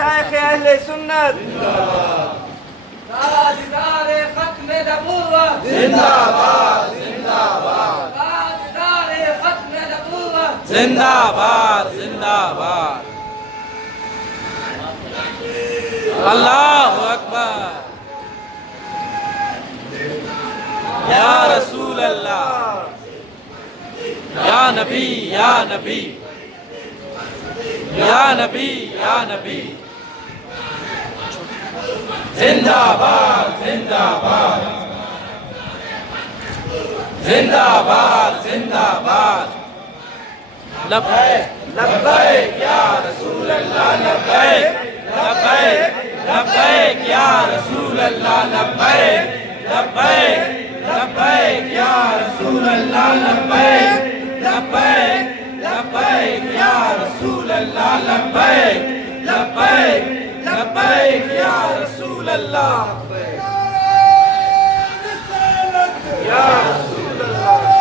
مشائخ اہل سنت تاجدار ختم نبوت زندہ باد زندہ باد تاجدار ختم نبوت زندہ باد زندہ باد اللہ اکبر یا رسول اللہ یا نبی یا نبی یا نبی یا نبی زندہ باد زندہ باد زندہ باد زندہ باد لبیک لبیک یا رسول اللہ لبیک لبیک لبیک یا رسول اللہ لبیک لبیک لبیک یا رسول اللہ لبیک لبیک لبیک یا رسول اللہ لبیک لبیک لبیک یا رسول اللہ یا رسول اللہ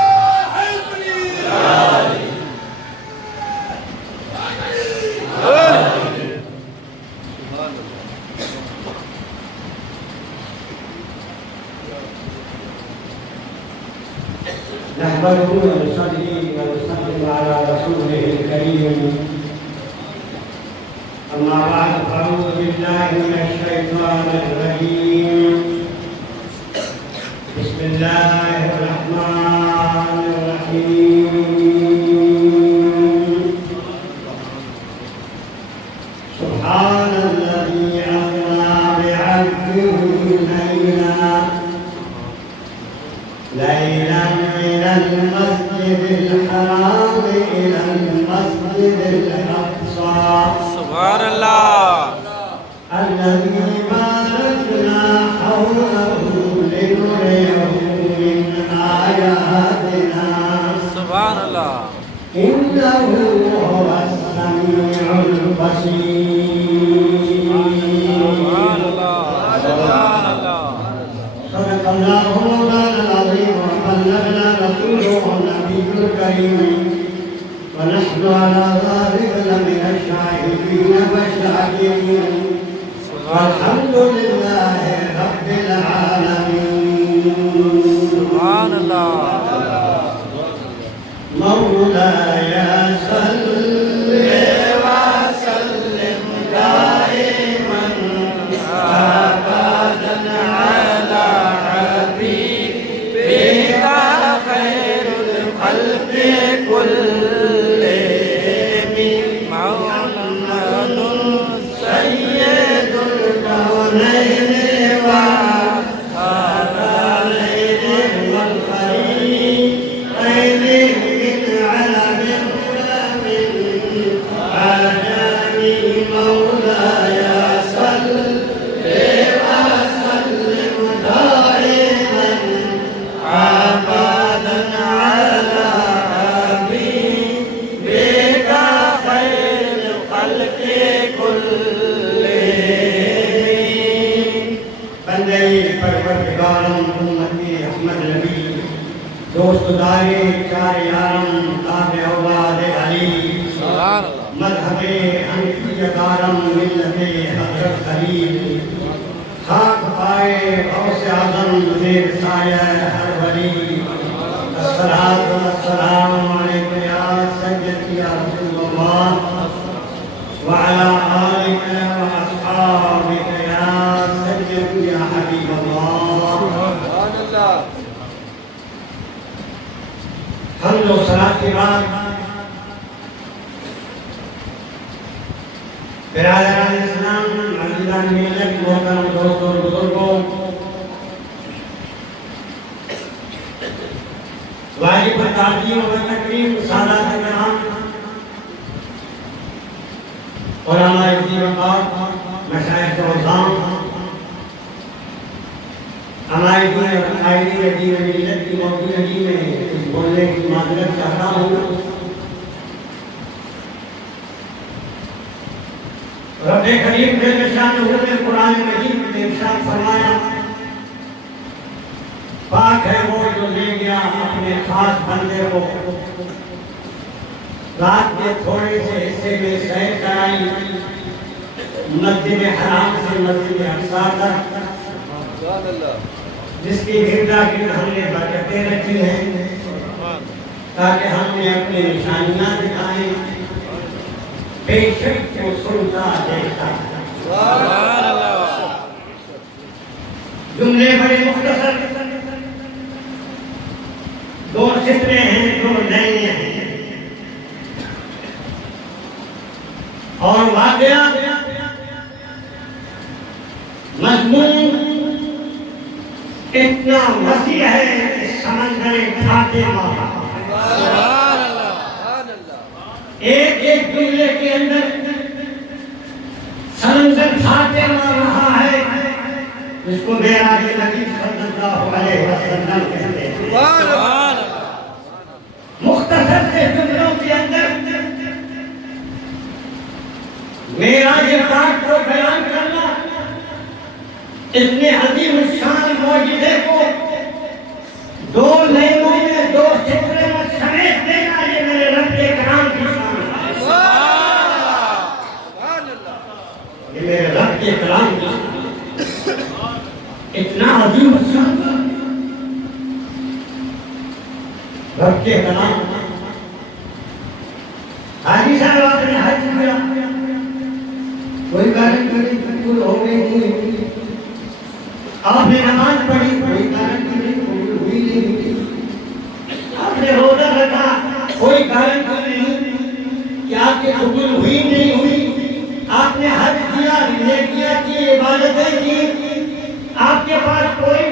نحمده ونصلي ونسلم على رسوله الكريم أما بعد فأعوذ بالله من الشيطان الرجيم بسم الله الرحمن الرحيم سبحان الذي أسرى بعبده ليلا من المسجد الحرام إلى المسجد الأقصى سبحان اللہ الذي باركنا حوله لنريه من آياتنا سبحان اللہ إنه هو السميع البصير سبحان اللہ سبحان اللہ صدق الله مولانا العظيم وبلغنا رسوله النبي الكريم ونحن على ذلك لمن الشاهدين والشاكرين والحمد لله رب العالمين سبحان اللہ مولاي صل وسلم دائما ابدا على حبيبك خير الخلق كلهم محمد سيد الكونين والثقلين والفريقين من علم ولم عجم مولاي صل وسلم دائما ابدا على حبيبك خير الخلق كلهم بندے پروردگارم امتی احمد نبی دوست دارے چار یارم تاب اولاد علی سبحان اللہ مذہب حنفی دارم ملت حضرت خلیل خاک پائے غوث اعظم زیر سایہ ہر ولی الصلاۃ والسلام علیک یا سیدی یا رسول اللہ وعلى آلك وأصحابك يا سيدي يا حبيب الله سبحان اللہ حمد و صلاة کے بعد برادران اسلام عزیزان ملت محترم دوستوں اور بزرگوں واجب تعظیم و تکریم سادات کرام علماء دین وقار مشائخ روزان ہمارے دین اور قائدین دین ملت کی موجودگی میں اس بولنے کی معذرت چاہتا ہوں رب کریم جل شانہ نے قرآن مجید میں ارشاد فرمایا پاک ہے وہ جو لے گیا اپنے خاص بندے کو رات کے تھوڑے سے حصے میں سیر کرائی مسجد حرام سے مسجد اقصی تک سبحان اللہ جس کی گردا گرد ہم نے برکتیں رکھی ہیں تاکہ ہم نے اپنی نشانیاں دکھائیں بے شک وہ سنتا دیکھتا سبحان اللہ جملے بڑے مختصر دو سطرے ہیں دو لائنیں ہیں اور واقعہ مضمون اتنا وسیع ہے کہ سمندر کھاتے مارا سبحان اللہ سبحان اللہ ایک ایک جملے کے اندر سمندر کھاتے مار رہا ہے جس کو معراج نبی صلی اللہ علیہ وسلم کہتے ہیں سبحان اللہ مختصر سے جملوں کے اندر معراج پاک کو بیان کرنا اتنے عظیم الشان معجزے کو دو لائنوں میں دو سطرے میں سمیٹ دینا یہ میرے رب کے کرام کی شان ہے سبحان اللہ یہ میرے رب کے کرام کی شان ہے اتنا عظیم الشان رب کے کرام حاجی صاحب آپ نے حج کیا کوئی کارن کریں قبول ہو گئی نہیں آپ نے نماز پڑھی کوئی کارن کریں قبول ہوئی نہیں آپ نے روزہ رکھا کوئی کارن نہیں کہ آپ کی قبول ہوئی نہیں ہوئی آپ نے حج کیا نیکیاں کی عبادتیں کی آپ کے پاس کوئی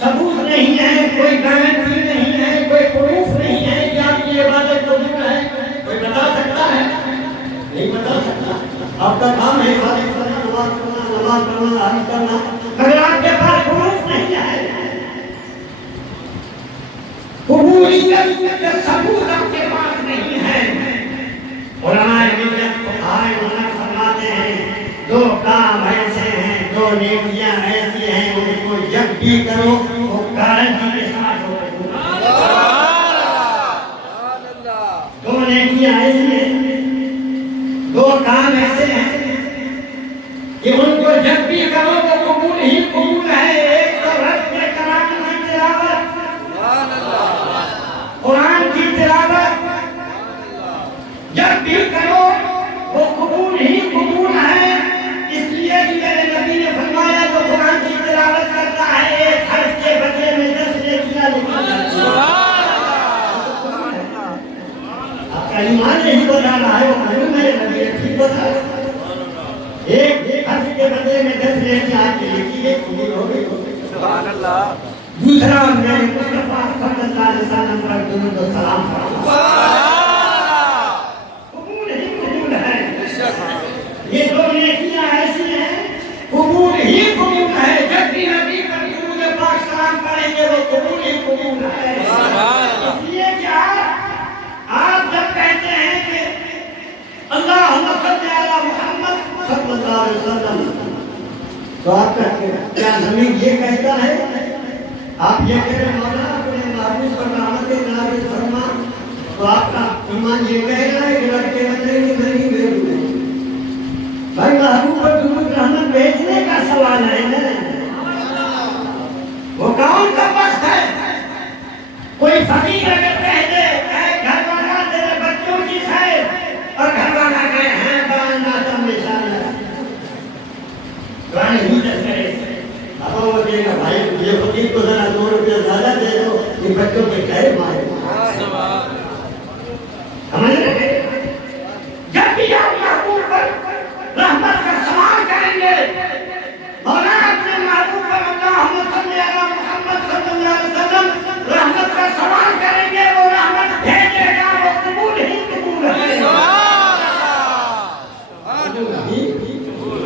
ثبوت نہیں ہے کوئی گارنٹی نہیں ہے کوئی پروف نہیں ہے کہ آپ کی عبادت قبول ہے کوئی بتا سکتا ہے نہیں بتا سکتا آپ کا کام ہے عبادت کرنا نماز پڑھنا حج کرنا مگر آپ کے پاس پروف نہیں ہے قبولیت کا ثبوت آپ کے پاس نہیں ہے علماء ملت فقہائے ملت فرماتے ہیں دو کام ایسے ہیں دو نیکیاں ایسی ہیں ان کو جب بھی کرو وہ گارنٹی کے ساتھ ہو سبحان اللہ دو نیکیاں ایسی ہیں دو کام ایسے ہیں کہ ان کو جب بھی کرو تو قبول ہی قبول ہے ایک تو رب کے کلام کی تلاوت سبحان اللہ قرآن کی تلاوت جب بھی کرو وہ قبول ہی قبول ہے اس لیے کہ میرے نبی نے فرمایا جو قرآن کی تلاوت کرتا ہے ایک حرف کے بدلے میں 10 نیکیاں لکھی جاتی ہیں آپ کا ایمان نہیں بتا رہا ہے وہ معلوم ہے نبی نے ٹھیک بتایا ایک حرف کے بدلے میں 10 نیکیاں آپ کی لکھی گئی قبول ہو گئی سبحان اللہ دوسرا میرے مصطفیٰ صلی اللہ علیہ وسلم پر درود و سلام فرمائیں قبول ہی قبول ہے یہ دو نیکیاں ایسی ہیں قبول ہی قبول ہے جب بھی نبی پر درود پاک سلام پڑھیں گے وہ قبول ہی قبول ہے اس لیے کہ آپ جب کہتے ہیں کہ اللہم صلی علی محمد صلی اللہ علیہ وسلم تو آپ کا کیا زمین یہ کہتا ہے آپ یہ کہہ رہے مولا اپنے محبوب پر رحمت نازل فرما تو آپ کا ایمان یہ کہہ رہا ہے کہ لڑکے بندے کی نہیں بھیجو بھائی محبوب پر درود رحمت بھیجنے کا سوال ہے نا وہ کون کا وقت ہے کوئی فقیر اگر کہہ دے گھر والا تیرے بچوں کی خیر اور گھر والا کہے ہیں بانا تم نشان قرآن ہی دس کرے اب وہ کہے گا بھائی یہ فقیر کو ذرا 2 روپیہ زیادہ دے دو یہ بچوں کے خیر مارے سمجھ رہے جب بھی آپ محبوب پر رحمت کا سوال کریں گے مولا اپنے محبوب پر اللہم صلی علی محمد صلی اللہ علیہ وسلم رحمت کا سوال کریں گے وہ رحمت بھیجے گا وہ قبول ہی قبول ہے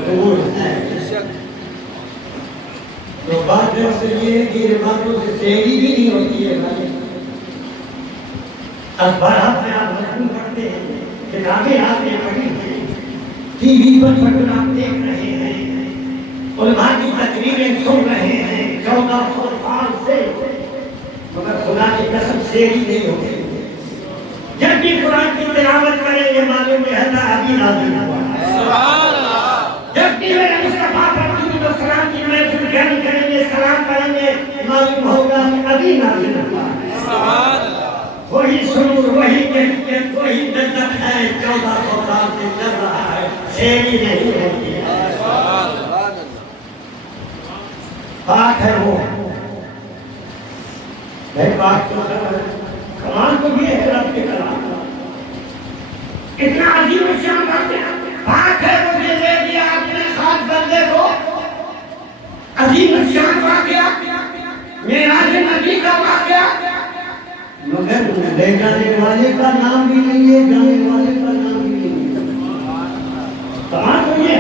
قبول ہے تو بات سے یہ ہے کہ یہ باتوں سے سیری بھی نہیں ہوتی ہے بھائی اخبارات میں آپ مضمون پڑھتے ہیں کتابیں آپ نے پڑھی ہیں ٹی وی پر پروگرام دیکھ رہے ہیں علماء کی تقریریں سن رہے ہیں 1400 سال سے مگر خدا کی قسم سیری نہیں ہوتی جب بھی قرآن کی تلاوت کریں یہ معلوم ہے اللہ ابھی نازل ہوا ہے شیری نہیں ہوتی ہے سبحان اللہ پاک ہے وہ بھائی پاک تو کمال تو یہ ہے رب کے کلام اتنا عظیم شان بات ہے پاک ہے وہ جو دے دیا اپنے خاص بندے کو عظیم شان واقعہ معراج نبی کا واقعہ مگر لے جانے والے کا نام بھی نہیں ہے جانے والے کا نام بھی نہیں ہے کمال تو یہ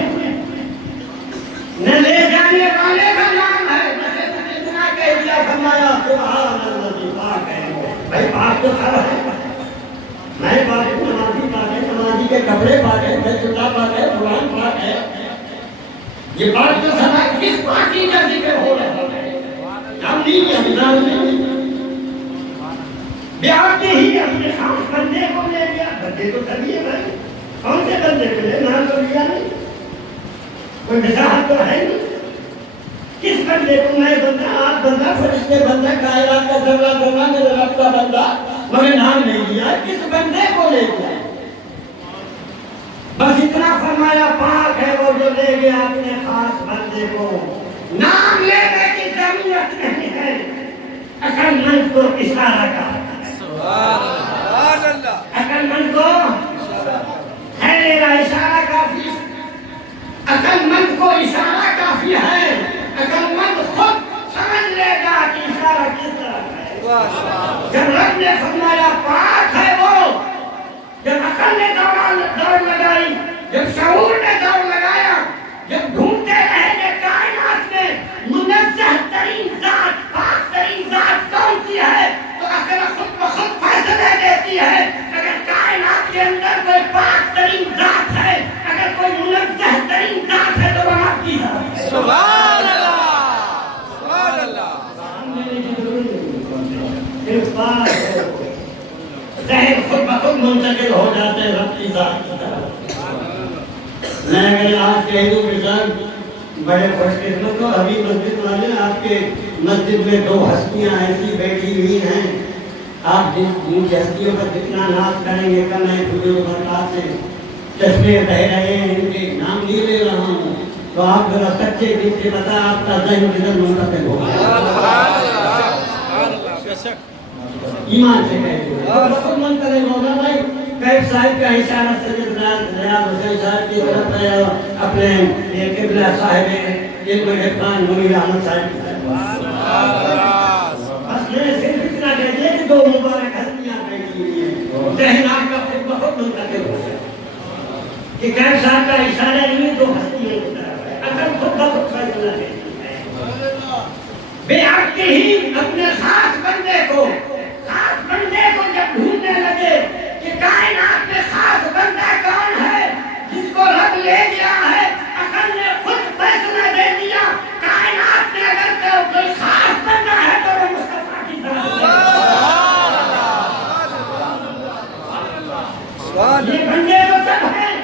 نہ لے جانے والے کا نام ہے بس اتنا کہہ دیا فرمایا سبحان اللہ پاک ہے بھائی پاک تو سب ہے میں پاک نمازی پاک ہے نمازی کے کپڑے پاک ہے بیت اللہ پاک ہے قرآن پاک ہے یہ پاک تو سب ہے کس پاکی کا ذکر ہو رہا ہے ہم نہیں بیاہ کے ہی اپنے خاص بندے کو لے گیا بندے تو سبھی ہے بھائی کون سے بندے کو لے نام تو لیا نہیں کوئی وضاحت تو ہے نہیں کس بندے کو میں بندہ آپ بندہ فرشتے بندہ کائنات کا ذرہ ذرہ میرے رب کا بندہ مگر نام نہیں لیا کس بندے کو لے گیا بس اتنا فرمایا پاک ہے وہ جو لے گیا اپنے خاص بندے کو نام لینے کی ضرورت نہیں ہے عقل مند کو اشارہ کا سبحان اللہ عقل مند کو ہے میرا اشارہ کافی عقل مند کو اشارہ کافی ہے عقل مند خود سمجھ لے گا کہ اشارہ کس طرح ہے جب رب نے فرمایا پاک ہے وہ جب عقل نے دوڑ لگائی جب شعور نے دوڑ لگایا جب ڈھونڈتے رہے گے کائنات میں منزہ ترین ذات پاک ترین ذات کون سی ہے تو عقل خود بخود فیصلے دیتی ہے اگر کائنات کے اندر کوئی پاک ترین ذات ہے اگر کوئی منزہ ترین ذات ہے تو وہ آپ کی ذات ہے سبحان اللہ سبحان اللہ ذہن خود بخود منتقل ہو جاتے ہیں رب کی ذات کی طرف میں اگر آج کہہ دوں کہ سر بڑے خوش قسمت ہو ابھی مسجد والے آپ کے مسجد میں دو ہستیاں ایسی بیٹھی ہوئی ہیں آپ جن ہستیوں کا جتنا ناز کریں گے کم ہے فضول برکات سے چشمے بہ رہے ہیں ان کے نام نہیں لے رہا ہوں تو آپ ذرا سچے دل سے بتا آپ کا ذہن کدھر منتقل ہوگا ایمان سے کہتے ہیں اور بخود منتقل ہوگا بھائی کیف صاحب کا اشارہ سید ریاض حسین صاحب کی طرف ہے اور اپنے قبلہ صاحب علم عرفان منیر احمد صاحب کی طرف بس میں صرف اتنا کہہ دیا کہ دو مبارک ہستیاں بیٹھی ہوئی ہیں ذہن آپ کا خود بخود منتقل ہو جائے کہ کیف صاحب کا اشارہ انہیں دو ہستیوں کی طرف ہے اگر خود بخود فیصلہ دیتی ہے بے حق کے ہی اپنے خاص بندے کو جب ڈھونڈنے لگے کہ کائنات میں خاص بندہ کون ہے جس کو رب لے گیا ہے عقل نے خود فیصلہ دے دیا کائنات میں اگر کوئی خاص بندہ ہے تو وہ مصطفیٰ کی ذات ہے یہ بندے تو سب ہیں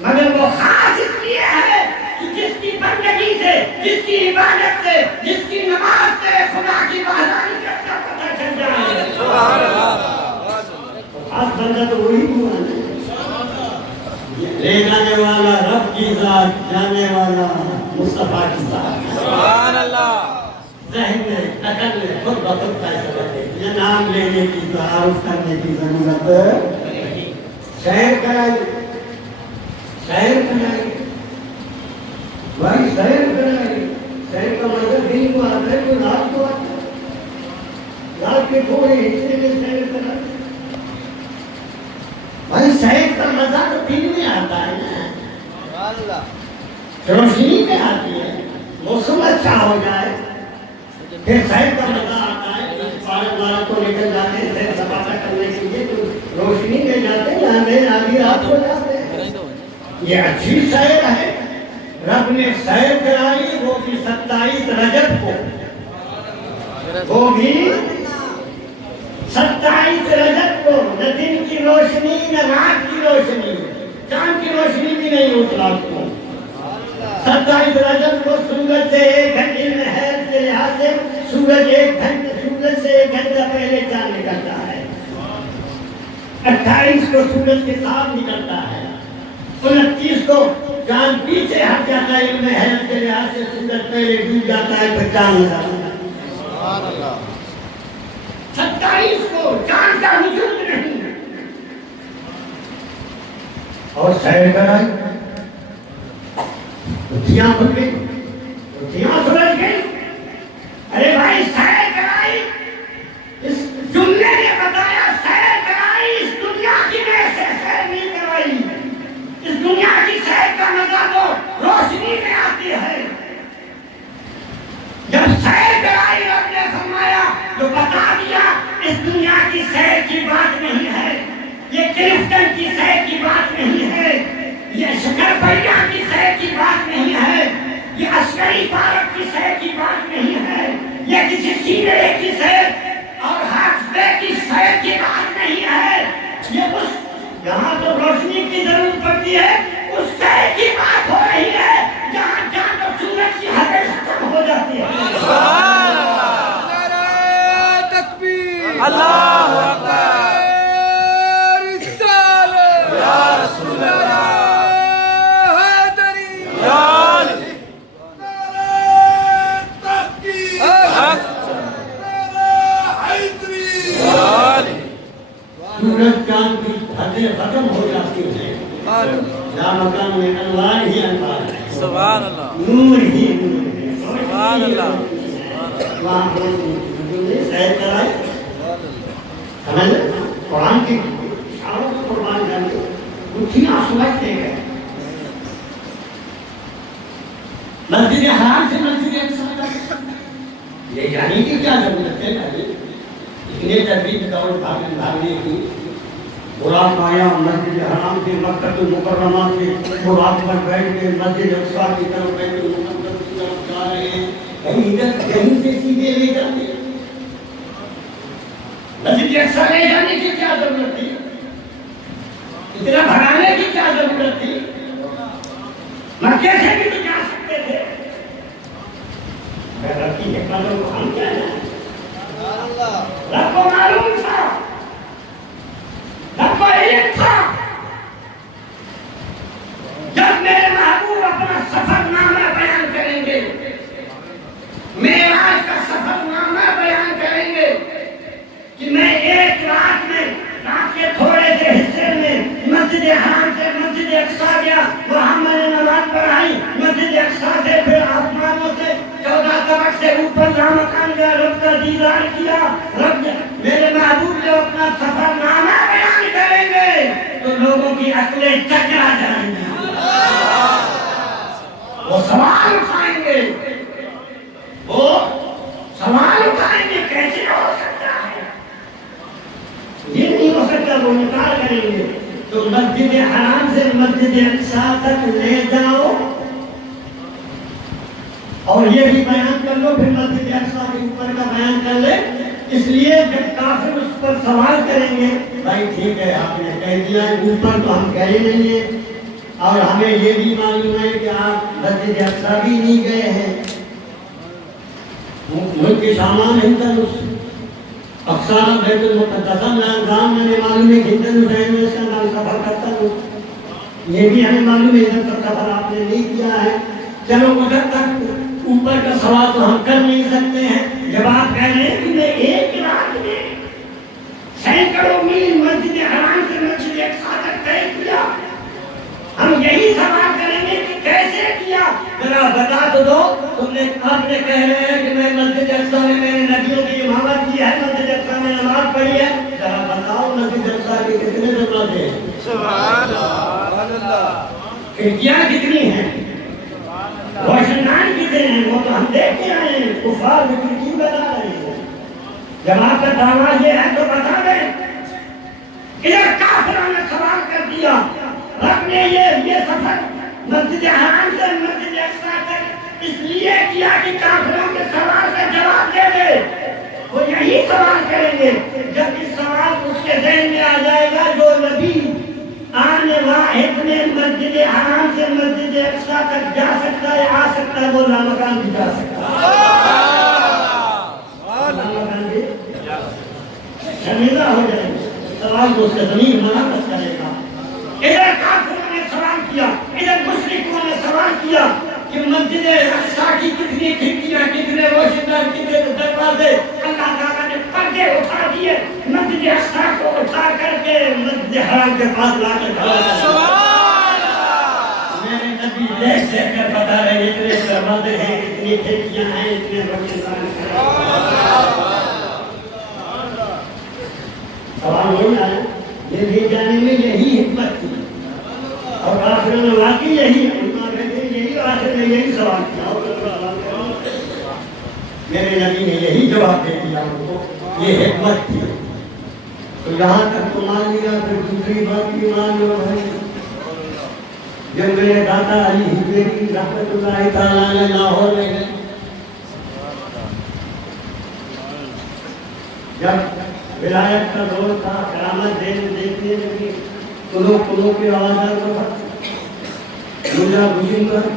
مگر وہ خاص اس لیے ہے کہ جس کی بندگی سے جس کی عبادت سے جس کی نماز سے خدا کی وحدانیت کا پتہ چل جائے خاص بندہ تو وہی ہوا ہے لے جانے والا رب کی ذات جانے والا مصطفیٰ کی ذات سبحان اللہ ذہن میں عقل میں خود بخود فیصلہ دے یہ نام لینے کی تعارف کرنے کی ضرورت شہر کرائیے بھائی شہر کرائیے شہر کا مطلب دن کو آتا ہے تو رات کو آتا ہے رات کے تھوڑے حصے میں شہر کرائیے بھائی شہر کا مزہ تو دن میں آتا ہے نا روشنی میں آتی ہے موسم اچھا ہو جائے پھر شہر کا مزہ آتا ہے پارک والوں کو نکل جاتے ہیں شہر سپاٹا کرنے کے لیے تو روشنی میں جاتے ہیں یہاں آدھی رات ہو جاتے ہیں یہ اچھی شہر ہے رب نے شہر کرائی وہ بھی 27 رجب کو وہ بھی 27 رجب کو نہ دن کی روشنی نہ رات کی روشنی چاند کی روشنی بھی نہیں اس رات کو 27 رجب کو سورج سے 1 گھنٹے محل کے لحاظ سے سورج سے 1 گھنٹہ پہلے چاند نکلتا ہے 28 کو سورج کے ساتھ نکلتا ہے 29 کو چاند پیچھے ہٹ جاتا ہے، علم حیرت کے لحاظ سے سورج پہلے ڈوب جاتا ہے، پھر چاند نظر آتا ہے۔ 27 کو چاند کا وجود نہیں اور سیر کرائی، اٹھیاں کھل گئی، اٹھیاں سمجھ گئی، ارے بھائی سیر کرائی، اس جملے نے بتایا سیر کرائی، اس دنیا کی میں سے سیر نہیں کرائی، اس دنیا کی سیر کا مزہ تو روشنی میں آتی ہے۔ جب سیر کرائی رب نے فرمایا تو بتا دیا اس دنیا کی سیر کی بات نہیں ہے، یہ کرسٹن کی سیر کی بات نہیں ہے، یہ شکرپڑیا کی سیر کی بات نہیں ہے، یہ عسکری پارک کی سیر کی بات نہیں ہے، یہ کسی سینئر کی سیر اور ہاتھے کی سیر کی بات نہیں ہے، یہ اس جہاں تو روشنی کی ضرورت پڑتی ہے اس سیر کی بات ہو رہی ہے جہاں چاند اور سورج کی حدیں ختم ہو جاتی ہے۔ سبحان اللہ، نعرہ تکبیر، اللہ اکبر، رسالت، یا رسول اللہ، حیدری، یا علی، نعرہ تحقیق، حق، نعرہ حیدری، یا علی، سورج چاند کی حدیں ختم ہو جاتی ہیں، جہاں مکان میں انوار ہی انوار ہے، سبحان اللہ، نور ہی نور ہے، سبحان اللہ، وہاں پر سیر کرائی، سمجھ قرآن کی اشاروں کو قربان کر کے اٹھیاں سمجھتے گئے، مسجد حرام سے مسجد اقصی تک یہ جانے کی کیا ضرورت ہے بھائی؟ اتنے تدریج دور بھاگنے کی، براق آیا مسجد حرام سے مکہ المکرمہ سے براق پر بیٹھ کے مسجد اقصی کی طرف بیت المقدس کی طرف جا رہے ہیں، کہیں ادھر کہیں سے سیدھے لے جاتے ہیں، مسجد اقصی لے جانے کی کیا ضرورت تھی؟ اتنا بھگانے کی کیا ضرورت تھی؟ مکے سے بھی تو جا سکتے تھے۔ رب کی حکمتوں کو ہم کیا جانیں؟ رب کو معلوم تھا، رب کو علم تھا، جب میرے محبوب اپنا سفر نامہ بیان کریں گے، معراج کا سفر نامہ بیان کریں گے کہ میں ایک رات میں رات کے تھوڑے سے حصے میں مسجد حرام سے مسجد اقصی گیا، وہاں میں نے نماز پڑھائی، مسجد اقصی سے پھر آسمانوں سے 14 طبق سے اوپر لامکان گیا، رب کا دیدار کیا، رب میرے محبوب جو اپنا سفر نامہ بیان کریں گے تو لوگوں کی عقلیں چکرا جائیں گی، وہ سوال اٹھائیں گے، وہ سوال اٹھائیں گے کیسے ہو سکتا ہے، یہ نہیں ہو سکتا، وہ انکار کریں گے، تو مسجد حرام سے مسجد اقصی تک لے جاؤ اور یہ بھی بیان کر لو، پھر مسجد اقصی کے اوپر کا بیان کر لے، اس لیے جب کافر اس پر سوال کریں گے بھائی ٹھیک ہے آپ نے کہہ دیا ہے اوپر تو ہم کہہ ہی نہیں ہیں، اور ہمیں یہ بھی معلوم ہے کہ آپ مسجد اقصی بھی نہیں گئے ہیں، ملک کے سامان ہندوس اقصی بیت المقدس میں گام میں معلوم ہے کہ ہندوس ہے، میں اس کا نام سفر کرتا ہوں، یہ بھی ہمیں معلوم ہے ادھر تک سفر آپ نے نہیں کیا ہے، چلو ادھر تک اوپر کا سوال تو ہم کر نہیں سکتے ہیں، جب آپ کہہ رہے ہیں کہ میں ایک رات میں سینکڑوں میل مسجد حرام سے مسجد اقصی تک طے کیا، ہم یہی سوال کریں گے کہ کیسے کیا، ذرا بتا تو دو، تم نے آپ نے کہہ رہے ہیں کہ میں مسجد اقصی میں میں نے نبیوں کی امامت کی ہے، مسجد اقصی میں نماز پڑھی ہے، ذرا بتاؤ مسجد اقصی کے کتنے دروازے ہیں، سبحان اللہ، کھڑکیاں کتنی ہیں، روشنان کتنے ہیں، وہ تو ہم دیکھ کے آئے ہیں، کفار کی کیوں بتا رہے ہیں، جب آپ کا دعویٰ یہ ہے تو بتا دیں، ادھر کافروں نے سوال کر دیا، رب نے یہ سفر مسجد حرام سے مسجد اقصی تک اس لیے کیا کہ کافروں کے سوال کا جواب دے دے، وہ یہی سوال کریں گے، جب اس سوال اس کے ذہن میں آ جائے گا جو نبی آنے واحد میں مسجد حرام سے مسجد اقصی تک جا سکتا ہے، آ سکتا ہے، وہ لامکان بھی جا سکتا ہے، لامکان بھی شرمندہ ہو جائے گا، سوال کو اس کا ضمیر منعقد کرے گا، ادھر کافروں نے سوال کیا کیا کہ مسجد اقصی کی کتنی کھڑکیاں، کتنے روشندار، کتنے دروازے، اللہ تعالیٰ نے پردے اٹھا دیے، مسجد اقصی کو اٹھا کر کے مسجد حرام کے پاس لا کے کھڑا کر دیا۔ میرے نبی دیکھ دیکھ کر بتا رہے ہیں اتنے دروازے ہیں، اتنی کھڑکیاں ہیں، اتنے روشندار ہیں۔ سوال وہی آیا، یہ لے جانے میں یہی حکمت تھی، اور آخر میں واقعی یہی آخر میں یہی سوال کیا، میرے نبی نے یہی جواب دے دیا ان کو، یہ حکمت تھی۔ تو یہاں تک تو مان لیا، پھر دوسری بات بھی مان لو بھائی، جب میرے دادا علی حجویری رحمۃ اللہ تعالیٰ نے لاہور میں گئے، جب ولایت کا دور تھا، کرامت دیکھنے لگی، کلو کی آوازات کو مجھا بجن کر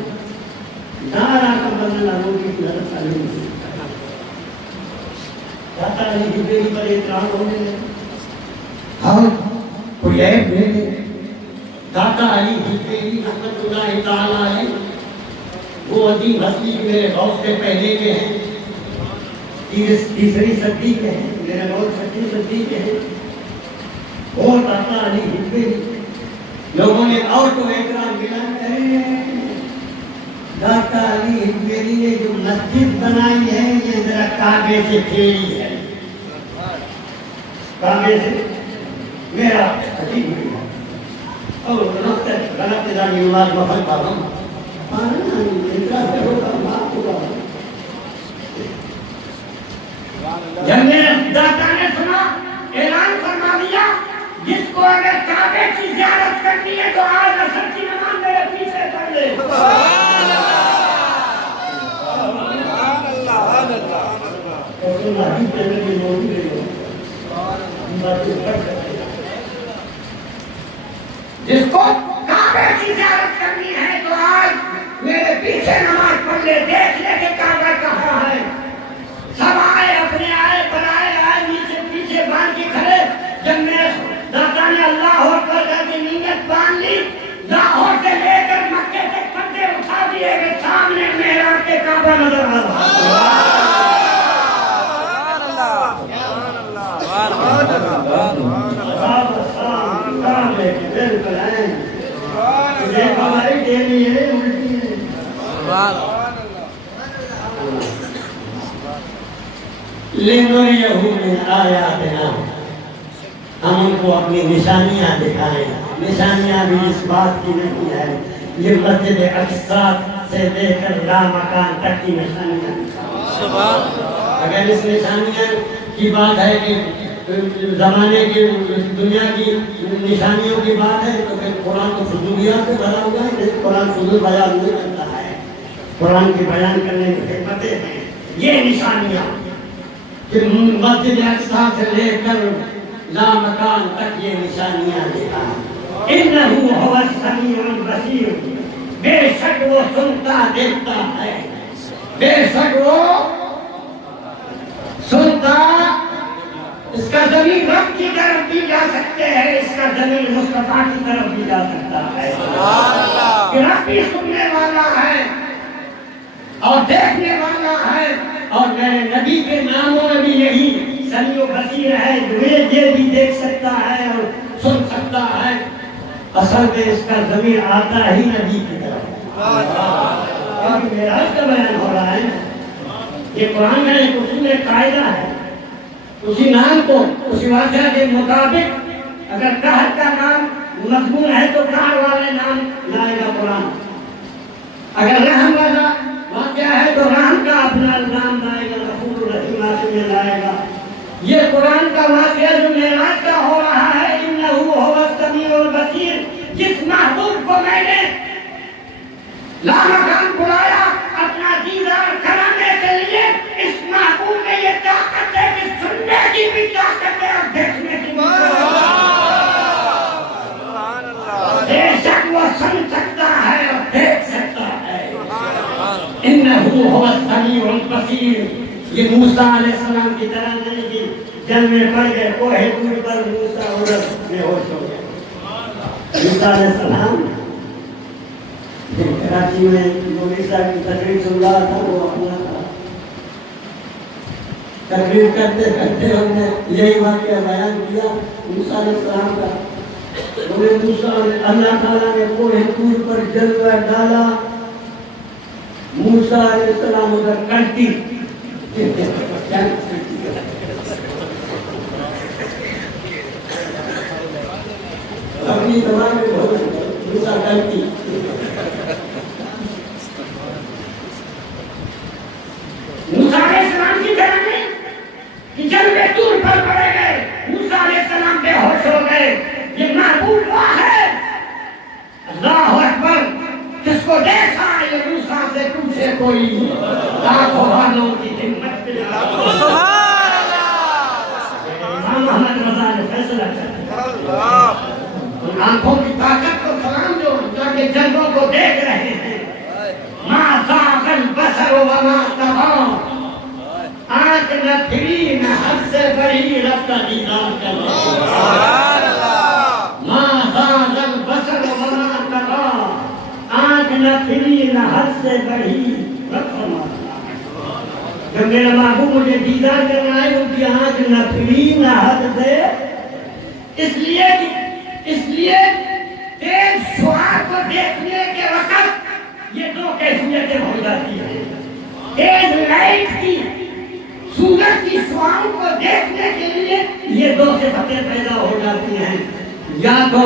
دارا کا بدل روٹی کی حضرت علی داتا علی حجویری پر احترام ہونے لگے۔ ہم کوئی عیب نہیں، داتا علی حجویری رحمۃ اللہ تعالیٰ علیہ وہ عظیم ہستی میرے غوث سے پہلے کے ہیں، تیسری صدی کے ہیں، میرے غوث چھٹی صدی کے ہیں، اور داتا علی حجویری لوگوں نے اور تو احترام ملا کرے، داتا علی حجویری نے جو مسجد بنائی ہے یہ ذرا کعبے سے پھیری ہے، کعبے سے میرا عجیب ہے، اور غلط ادانی نماز مفل پاہم جب میرے داتا نے سنا اعلان فرما دیا، جس کو اگر کعبے کی زیارت کرنی ہے تو آج عصر کی نماز میرے پیچھے پڑھ لے۔ جس کو کعبے کی زیارت کرنی ہے تو آج میرے پیچھے نماز پڑھ لے، دیکھ لے کہ کعبہ کہاں ہے۔ سب آئے، اپنے آئے، بنائے آئے، نیچے پیچھے باندھ کے کھڑے۔ جب میرے داتا نے اللہ اکبر کر کے نیت باندھ لی، لاہور سے لے کر مکے تک پردے اٹھا دیے کہ سامنے محراب کے کعبہ نظر آ رہا ہے۔ لِنُرِيَهُ مِنْ آيَاتِنَا، ہم ان کو اپنی نشانیاں دکھائیں۔ نشانیاں بھی اس بات کی نہیں ہے، یہ مسجد اقصی سے لے کر لامکان تک کی نشانیاں۔ اگر اس نشانیاں کی بات ہے کہ زمانے کی دنیا کی نشانیوں کی بات ہے تو پھر قرآن تو فضولیات سے بھرا ہوا ہے، قرآن فضول بیان نہیں کرتا ہے، قرآن کی بیان کرنے کی حکمتیں ہیں۔ یہ نشانیاں کہ مسجد اقصی سے لے کر لامکان تک یہ نشانیاں دکھائیں۔ اِنَّهُ هُوَ السَّمِيعُ الْبَصِيرُ، بے شک وہ سنتا دیکھتا ہے، بے شک وہ سنتا۔ اس کا ضمیر رب کی طرف بھی جا سکتے ہیں، اس کا ضمیر مصطفیٰ کی طرف بھی جا سکتا ہے کہ رب بھی سننے والا ہے اور دیکھنے والا ہے، اور میرے نبی کے ناموں میں بھی یہی سمیع و بصیر ہے، یہ بھی دیکھ سکتا ہے اور سن سکتا ہے۔ اصل میں اس کا ضمیر آتا ہی نبی کی طرف، کیونکہ معراج کا بیان ہو رہا ہے۔ یہ قرآن کا ایک اصول قاعدہ ہے، اسی نام کو اسی واقعہ کے مطابق اگر قہر کا نام مضمون ہے تو قہر والے نام لائے گا قرآن، اگر رحم والا واقعہ ہے تو رحم کا اپنا نام لائے گا، غفور الرحیم آخر میں لائے گا۔ یہ قرآن کا واقعہ جو معراج کا ہو رہا ہے، اِنَّهُ هُوَ السَّمِيعُ الْبَصِيرُ، جس محبوب کو میں نے لامکان بلایا اپنا دیدار کرانے کے لیے، اس محبوب میں یہ طاقت ہے کہ سننے کی بھی طاقت ہے اور دیکھنے کی بھی طاقت ہے۔ بے شک وہ سن سکتا ہے اور دیکھ سکتا ہے۔ اِنَّهُ هُوَ السَّمِيعُ الْبَصِيرُ، یہ موسیٰ علیہ السلام کی طرح نہیں کہ جنگ میں پڑ گئے، کوہ طور پر موسیٰ عورت میں ہوش ہو گئے۔ موسیٰ علیہ السلام کراچی میں مولوی صاحب کی تقریر سن رہا تھا، وہ اپنا تھا، تقریر کرتے کرتے ہم نے یہی واقعہ بیان کیا موسیٰ علیہ السلام کا. انہیں موسیٰ اللہ تعالیٰ نے کوہ طور پر جلوہ ڈالا، موسیٰ علیہ السلام ادھر کٹی اپنی دماغ میں بہت موسیٰ کٹی. موسیٰ علیہ السلام کی طرح نہیں کہ جلوہ طور پر پڑے گئے، موسیٰ علیہ السلام بے ہوش ہو گئے. یہ معبود وہ ہے اللہ اکبر جس کو دیکھا یہ موسیٰ سے پوچھے کوئی لاکھوں والوں کی ہمت پہ امام محمد رضا نے فیصلہ کیا. ان آنکھوں کی طاقت کو سلام دو جو کہ جنگوں کو دیکھ رہے ہیں. ما زاغ البصر وما طغى، آنکھ نہ پھری نہ حد سے بڑی رب کا دیدار کر رہے ہیں. ما زاغ البصر وما طغى، آنکھ نہ پھری نہ حد سے بڑی رب کا دیدار. جب میرا محبوب مجھے دیدار کرنا ہے ان کی آنکھ نہ پھری نہ حد سے، اس لیے تیز شعاع کو دیکھنے کے وقت یہ دو کیفیتیں ہو جاتی ہیں. تیز لائٹ کی سورج کی شعاعوں کو دیکھنے کے لیے یہ دو صفتیں پیدا ہو جاتی ہیں. یا تو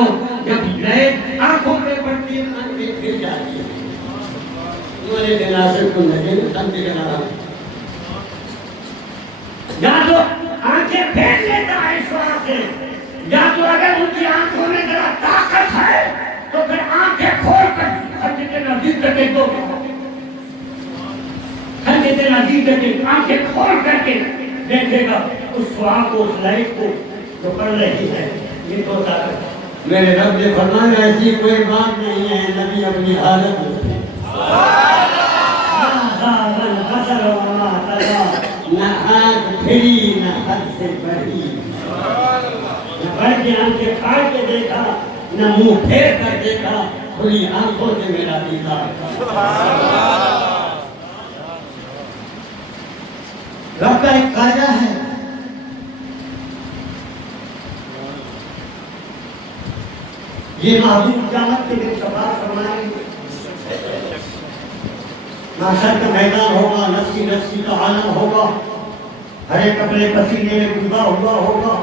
جب لائٹ آنکھوں پہ پڑتی ہے آنکھیں پھر جاتی ہیں. تمہارے جنازے کو نظر سمجھ کے نہ یا تو آنکھیں پھیر لیتا ہے شعاع سے، یا تو اگر ان کی آنکھوں میں ذرا طاقت ہے تو پھر آنکھیں کھول کر خطے کے نزدیک تک دو خطے کے نزدیک تک آنکھیں کھول کر کے دیکھے گا اس شعاع کو، اس لائٹ کو جو پڑ رہی ہے. یہ تو طاقت میرے رب نے فرمایا ایسی کوئی بات نہیں ہے نبی اپنی حالت میں نہ آنکھ پھری نہ حد سے بڑھی، نہ بڑھ کے آنکھیں کھاڑ کے دیکھا نہ منہ پھیر کر دیکھا، کھلی آنکھوں سے میرا دیدار. رب کا ایک قاعدہ ہے، یہ محبوب قیامت کے دن شفاعت فرمائیں گے. محشر کا میدان ہوگا، نفسی نفسی کا عالم ہوگا، ہر ایک اپنے پسینے میں ڈوبا ہوا ہوگا،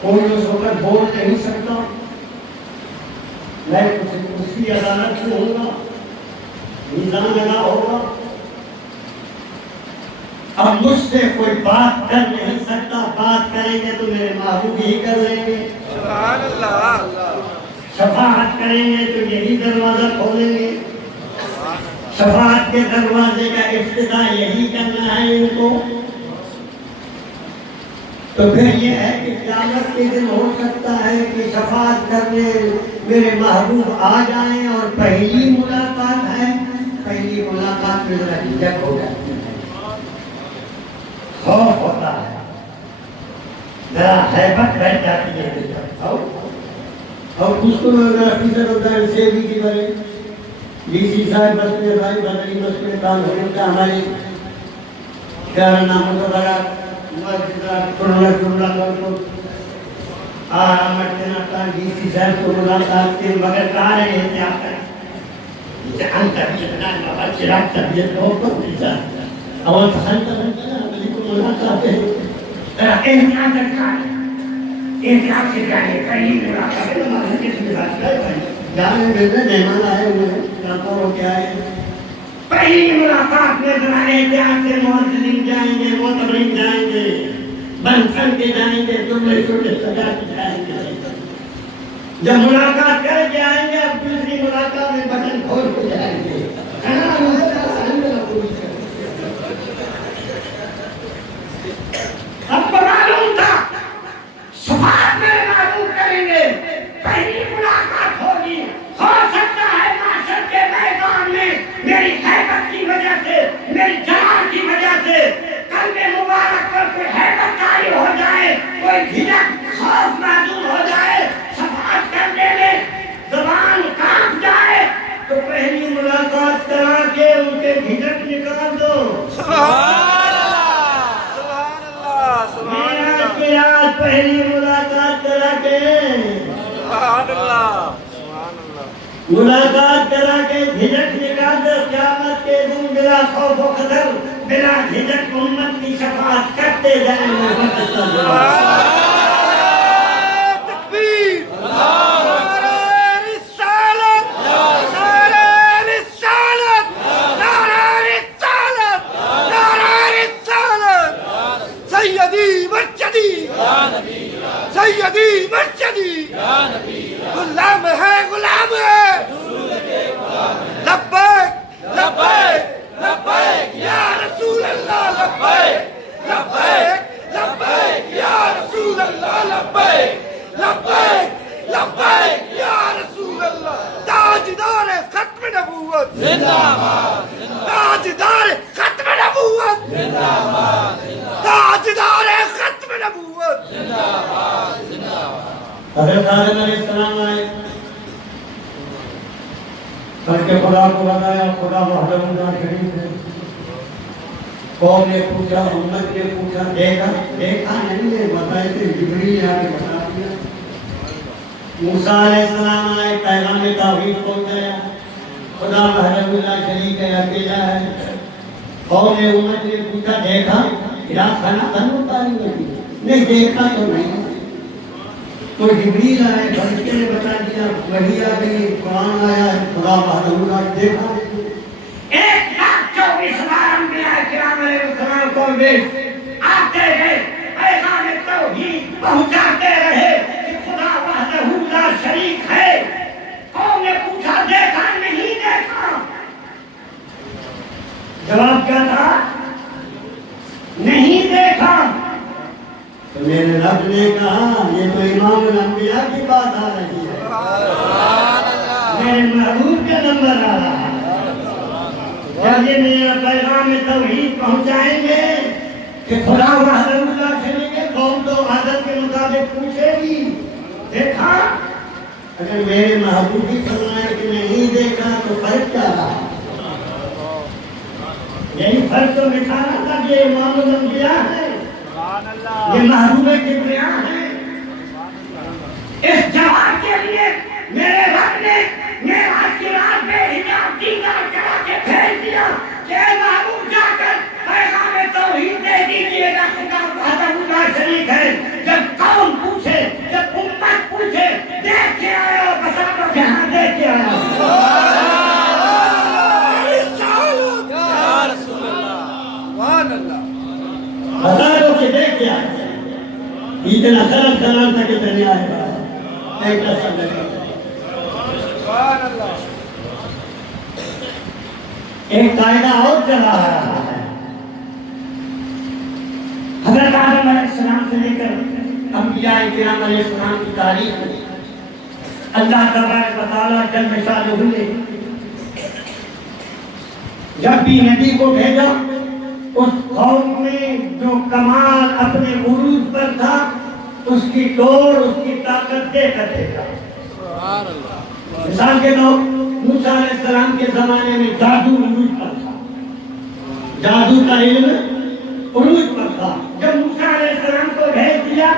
کوئی اس وقت بول نہیں سکتا. میں اسی عدالت سے ہوں گا، میزان لگا ہوگا. اب مجھ سے کوئی بات کر نہیں سکتا، بات کریں گے تو میرے محبوب ہی کر لیں گے. سبحان اللہ. شفاعت کریں گے تو یہی دروازہ کھولیں گے. شفاعت کے دروازے کا افتتاح یہی کرنا ہے ان کو. تو پھر یہ ہے کہ قیامت کے دن ہو سکتا ہے کہ شفاعت کرنے میرے محبوب آ جائیں اور پہلی ملاقات ہے، پہلی ملاقات میں ذرا جھجک ہو جاتی ہے، خوف ہوتا ہے، ذرا ہیبت بیٹھ جاتی ہے. اور اس کو ذرا فکر ہوتا ہے سے بھی کی بڑے ڈی سی صاحب بس میں بھائی بدری بس میں کام ہونے کا ہماری پیارا نام وغیرہ آرامت دینا تھا. ڈی سی صاحب کو ملاقات کے مگر کہا رہے ہیں آپ کا جہاں طبیعت نہ بابا چراغ طبیعت ہو کو ملتا اور تحال کا بنتا ہے ہماری کو ملاقات ہے. احتیاط رکھا ہے، احتیاط سے جائے کہیں ملاقات ہے ہمارے کس مزاج کا ہے جانے ملتے مہمان آئے ہوئے ہیں کہاں ہو کیا ہے. پہلی ملاقات میں ذرا احتیاط سے معززین جائیں گے، معتبرین جائیں گے، بند کر کے جائیں گے، جملے چھوٹے سجا کے جائیں گے. جب ملاقات کر کے آئیں گے اب دوسری ملاقات میں بٹن کھول کے جائیں گے. اب تو معلوم تھا شفاعت میں معلوم کریں گے، پہلی ملاقات ہوگی. ہو سکتا ہے معاشر کے میدان میں میری حیبت کی وجہ سے، میری جلال کی وجہ سے قلب مبارک پر کوئی حیبت طاری ہو جائے، کوئی جھجک خوف محسوس ہو جائے، شفاعت کرنے میں زبان کانپ جائے تو ملاقات کرا کے جھجک نکال دے قیامت کے دن بلا خوف و خطر بلا جھجک امت کی شفاعت کرتے جائیں محمد صلی اللہ علیہ وسلم تکبیر نعرہ رسالت نعرہ رسالت نعرہ رسالت نعرہ رسالت سیدی مرشدی سیدی مرشدی غلام ہے غلام ہے لبیک لبیک لبیک یا رسول اللہ لبیک لبیک لبیک یا رسول اللہ لبیک لبیک لبیک یا رسول اللہ تاجدار ختم نبوت زندہ باد تاجدار ختم نبوت زندہ باد تاجدار ختم نبوت زندہ باد حضرت آدم علیہ السلام آئے کر کے خدا کو بتایا خدا وحدہ لا شریک ہے قوم نے پوچھا امت نے پوچھا دیکھا نہیں ہے بتائے تھے جبریل آ کے بتا دیا موسیٰ علیہ السلام آئے پیغام توحید پہنچایا خدا وحدہ لا شریک ہے اکیلا ہے قوم نے امت نے پوچھا دیکھا کھانا نہیں دیکھا تو نہیں تو جبریل آئے فرشتے نے بتا دیا وحی آ گئی قرآن آیا خدا وحدہ لا دیکھا 1,24,000 انبیاء کرام علیہ السلام کو آتے گئے پیغام توحید پہنچاتے رہے کہ خدا وحدہ لا شریک ہے قوم نے پوچھا دیکھا نہیں دیکھا جواب کیا تھا نہیں دیکھا تو میرے رب نے کہا یہ تو امام الانبیاء کی بات آ رہی ہے میرے محبوب کا نمبر آ رہا ہے جب یہ میرا پیغام توحید پہنچائیں گے کہ خدا وحدہ لا شریک ہے قوم تو عادت کے مطابق پوچھے گی دیکھا اگر میرے محبوب کی فرمائے کہ نہیں دیکھا تو فرق کیا رہا یہی فرق تو دکھانا تھا کہ امام الانبیاء ہے یہ محبوب کبریا ہے اس جواب کے لیے میرے رب نے معراج کی رات میں حجاب دیدار کرا کے بھیج دیا کہ اے محبوب جا کر پیغام توحید دے دیجیے گا خدا وحدہ لا شریک ہے جب قوم پوچھے جب امت پوچھے دیکھ کے آئے ہو بتا دو کہ ہاں دیکھ کے آئے ہو بتا دو کہ دیکھ کے آئے اتنا سلام تھا کہ تنیا ہے ایک رسم لگا ایک قاعدہ اور چلا رہا ہے حضرت آدم علیہ السلام سے لے کر انبیاء کرام علیہ السلام کی تاریخ اللہ تبارک و تعالیٰ جل شانہ نے جب بھی نبی کو بھیجا اس قوم میں جو کمال اپنے عروج پر تھا اس کی توڑ اس کی طاقت دے کر بھیجا مثال کے طور موسیٰ علیہ السلام کے زمانے میں جادو عروج پر تھا جادو کا علم عروج پر تھا جب موسیٰ علیہ السلام کو بھیج دیا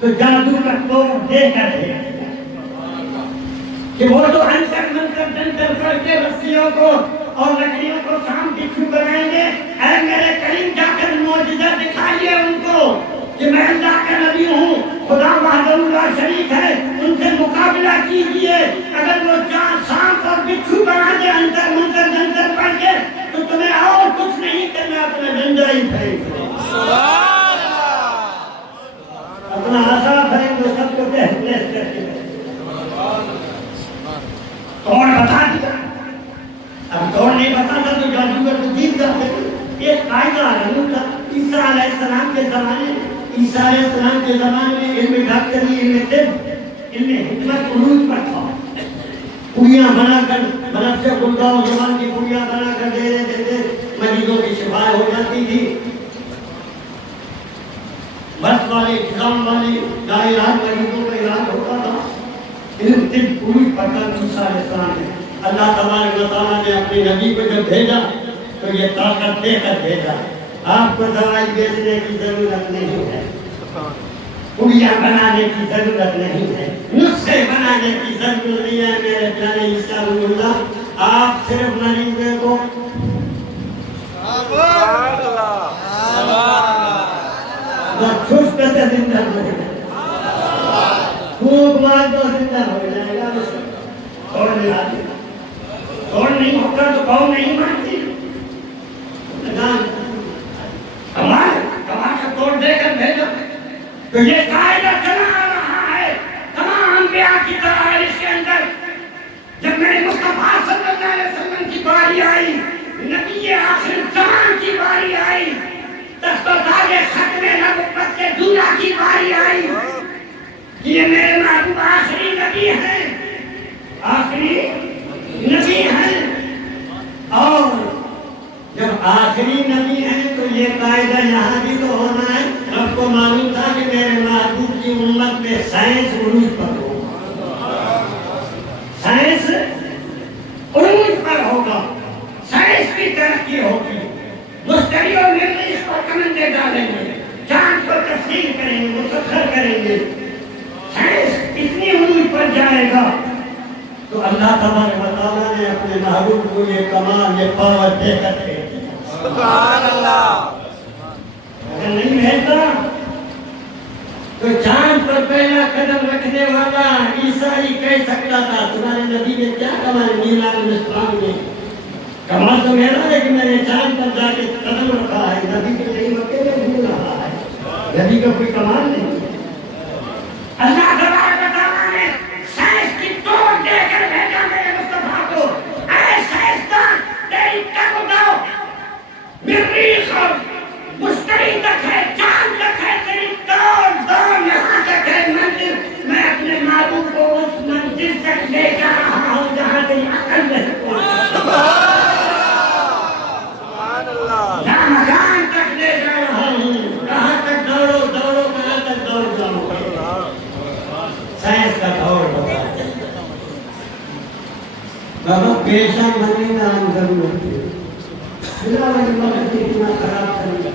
تو جادو کا توڑ دے کر بھیج دیا کہ وہ تو انتر منتر جنتر کر کے رسیوں کو اور لکڑیوں کو سام بچھو بنائیں گے اے میرے کریم جا کر معجزہ دکھائیے ان کو کہ میں اللہ کا نبی ہوں خدا وحدہ لا شریک ہے ان سے مقابلہ کیجئے اگر وہ چاند سانپ اور بچھو بنا دے انتر منتر جنتر پڑھ کے تو تمہیں اور کچھ نہیں کرنا اپنا ڈنڈا ہی پھینکو اپنا عصا پھینکو سب کو تہس کر کے توڑ بتا دیا اب توڑ نہیں بتاتا تو جادوگر کو جیت جاتے ایک قاعدہ ہے عیسیٰ علیہ السلام کے زمانے عیسیٰ علیہ السلام کے زمانے میں علم ڈاکٹری علم طب علم حکمت عروج پر تھا پوڑیاں بنا کر برف سے گلگا و زبان کی پوڑیاں بنا کر دے دیتے تھے مریضوں کی شفا ہو جاتی تھی بس والے انتظام والے لا علاج مریضوں کا علاج ہوتا تھا علم طب عروج پر تھا عیسیٰ علیہ السلام نے اللہ تبارک و تعالیٰ نے اپنے نبی کو جب بھیجا تو یہ طاقت دے کر بھیجا آپ کو دوائی بیچنے کی ضرورت نہیں ہے پڑیاں بنانے کی ضرورت نہیں ہے، نسخے بنانے کی ضرورت نہیں ہے میرے پیارے عیسیٰ اللہ۔ آپ صرف مریضے کو چھپ کر زندہ ہو جائے، خوب مار دو زندہ ہو جائے گا، توڑنے آتی توڑ نہیں ہوگا تو قوم نہیں مانتی، کمال کا توڑ دے کر بھیجو۔ تو یہ قاعدہ چلا آ رہا ہے تمام انبیاء کی تاریخ کے اندر۔ جب میرے مصطفیٰ صلی اللہ علیہ وسلم کی باری آئی، نبی آخر زمان کی باری آئی، تخت و تاج ختم نبوت کے دولہ کی باری آئی کہ یہ میرے محبوب آخری نبی ہیں، آخری نبی ہیں۔ اور جب آخری نبی ہیں تو یہ قاعدہ یہاں بھی تو ہونا ہے۔ آپ کو معلوم تھا کہ میرے محبوب کی امت میں سائنس عروج پر ہوگا، سائنس عروج پر ہوگا، سائنس کی ترقی ہوگی، مشتری اور مریخ پر کمندے ڈالیں گے، چاند کو تسخیر کریں گے، مسخر کریں گے، سائنس اتنی عروج پر جائے گا تو اللہ تبارک و تعالیٰ نے اپنے محبوب کو یہ کمال، یہ پاور دے کر دے دیا۔ سبحان اللہ۔ اگر نہیں بھیجتا تو چاند پر پہلا قدم رکھنے والا عیسائی کہہ سکتا تھا تمہارے نبی نے کیا کمال نیل علیہ السلام نے، کمال تو میرا ہے کہ میں نے چاند پر جا کے قدم رکھا ہے، نبی کے نہیں مکے میں گھوم رہا ہے، نبی کا کوئی کمال نہیں۔ اللہ تبارک و تعالیٰ نے سائنس کی توڑ دے کر بھیجا میرے مصطفیٰ کو۔ اے سائنسدان، تیری تک اٹھاؤ، مریخ اور مشتری تک ہے، چاند تک ہے، تیری دوڑ یہاں تک ہے منزل۔ میں اپنے محبوب کو اس منزل تک لے جا رہا ہوں جہاں تیری عقل نہیں پہنچی، جہاں مکان تک لے جا رہا ہوں، کہاں تک دوڑو دوڑو، کہاں تک دوڑ جاؤ۔ سائنس کا دور ہوتا ہے بابا، پیشہ بننے کا ہم ضرورت ہے، بلا وقت اتنا خراب کرنا،